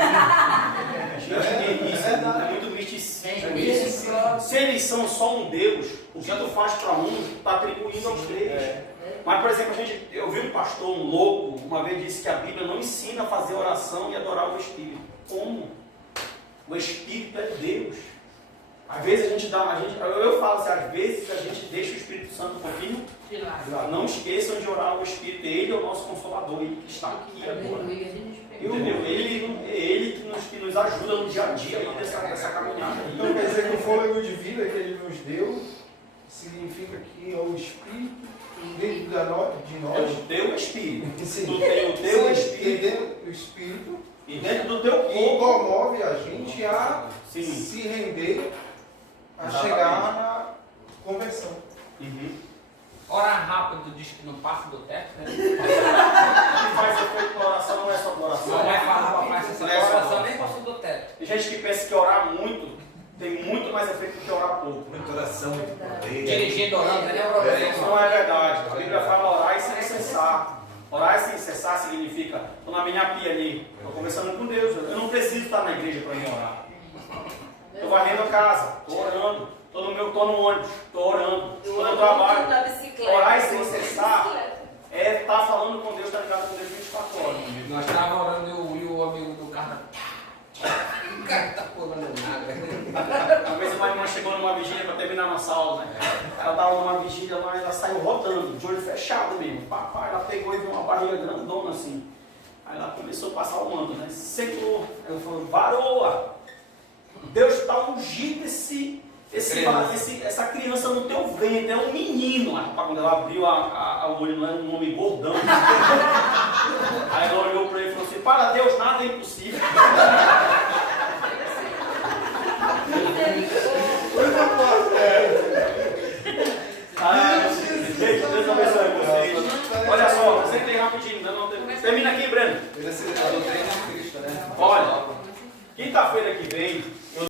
Gente, isso é muito misticismo. Isso. Se eles são só um Deus, o que tu faz para um, está atribuindo aos 3. Mas, por exemplo, eu vi um pastor, um louco, uma vez disse que a Bíblia não ensina a fazer oração e adorar o Espírito. Como? O Espírito é Deus. Às vezes eu falo assim, às vezes a gente deixa o Espírito Santo um pouquinho de lado. Não esqueçam de orar ao Espírito, ele é o nosso Consolador, ele que está aqui agora. Entendeu? Ele que nos ajuda no dia a dia nessa caminhada. Então quer dizer que o fôlego de vida que ele nos deu significa que é o Espírito dentro de nós. É o teu Espírito. Sim. Tu tem o teu Espírito. Dentro do Espírito. E dentro do teu E corpo. comove a gente a Sim. se render, a Exatamente. chegar na conversão. Uhum. Orar rápido diz que não passa do teto, né? O que faz efeito na oração não é só na oração. Não é fácil para mais essa Não é só oração oração. nem passou do teto. Tem gente que pensa que orar muito tem muito mais efeito do que orar pouco. Muita oração, muito poder. Dirigindo, orando, né? Isso não é verdade. A Bíblia fala orar e sem cessar. Orar e sem cessar significa, estou na minha pia ali, estou conversando com Deus. Eu não preciso estar na igreja para me orar. Estou varrendo a casa, estou orando. Estou no ônibus, estou orando. Estou no trabalho. Orar e sem cessar é estar falando com Deus, estar ligado com Deus 24 horas. Nós estávamos orando e o amigo do carro. O cara tá pulando nada. Uma vez uma irmã chegou numa vigília para terminar nossa aula, né? Ela estava numa vigília lá, ela saiu rodando, de olho fechado mesmo. Papai, ela pegou e viu uma barriga grandona assim. Aí ela começou a passar o manto, né? Secou. Eu falei, varoa! Deus está ungindo essa criança no teu ventre, é um menino. Aí, quando ela abriu o olho, não era um homem gordão. Aí ela olhou para ele e falou assim, para Deus nada é impossível. Gente, Deus abençoe vocês. Olha só, você tem rapidinho, não tem... Termina aqui, Breno. A doutrina é Cristo, né? Olha, quinta-feira que vem,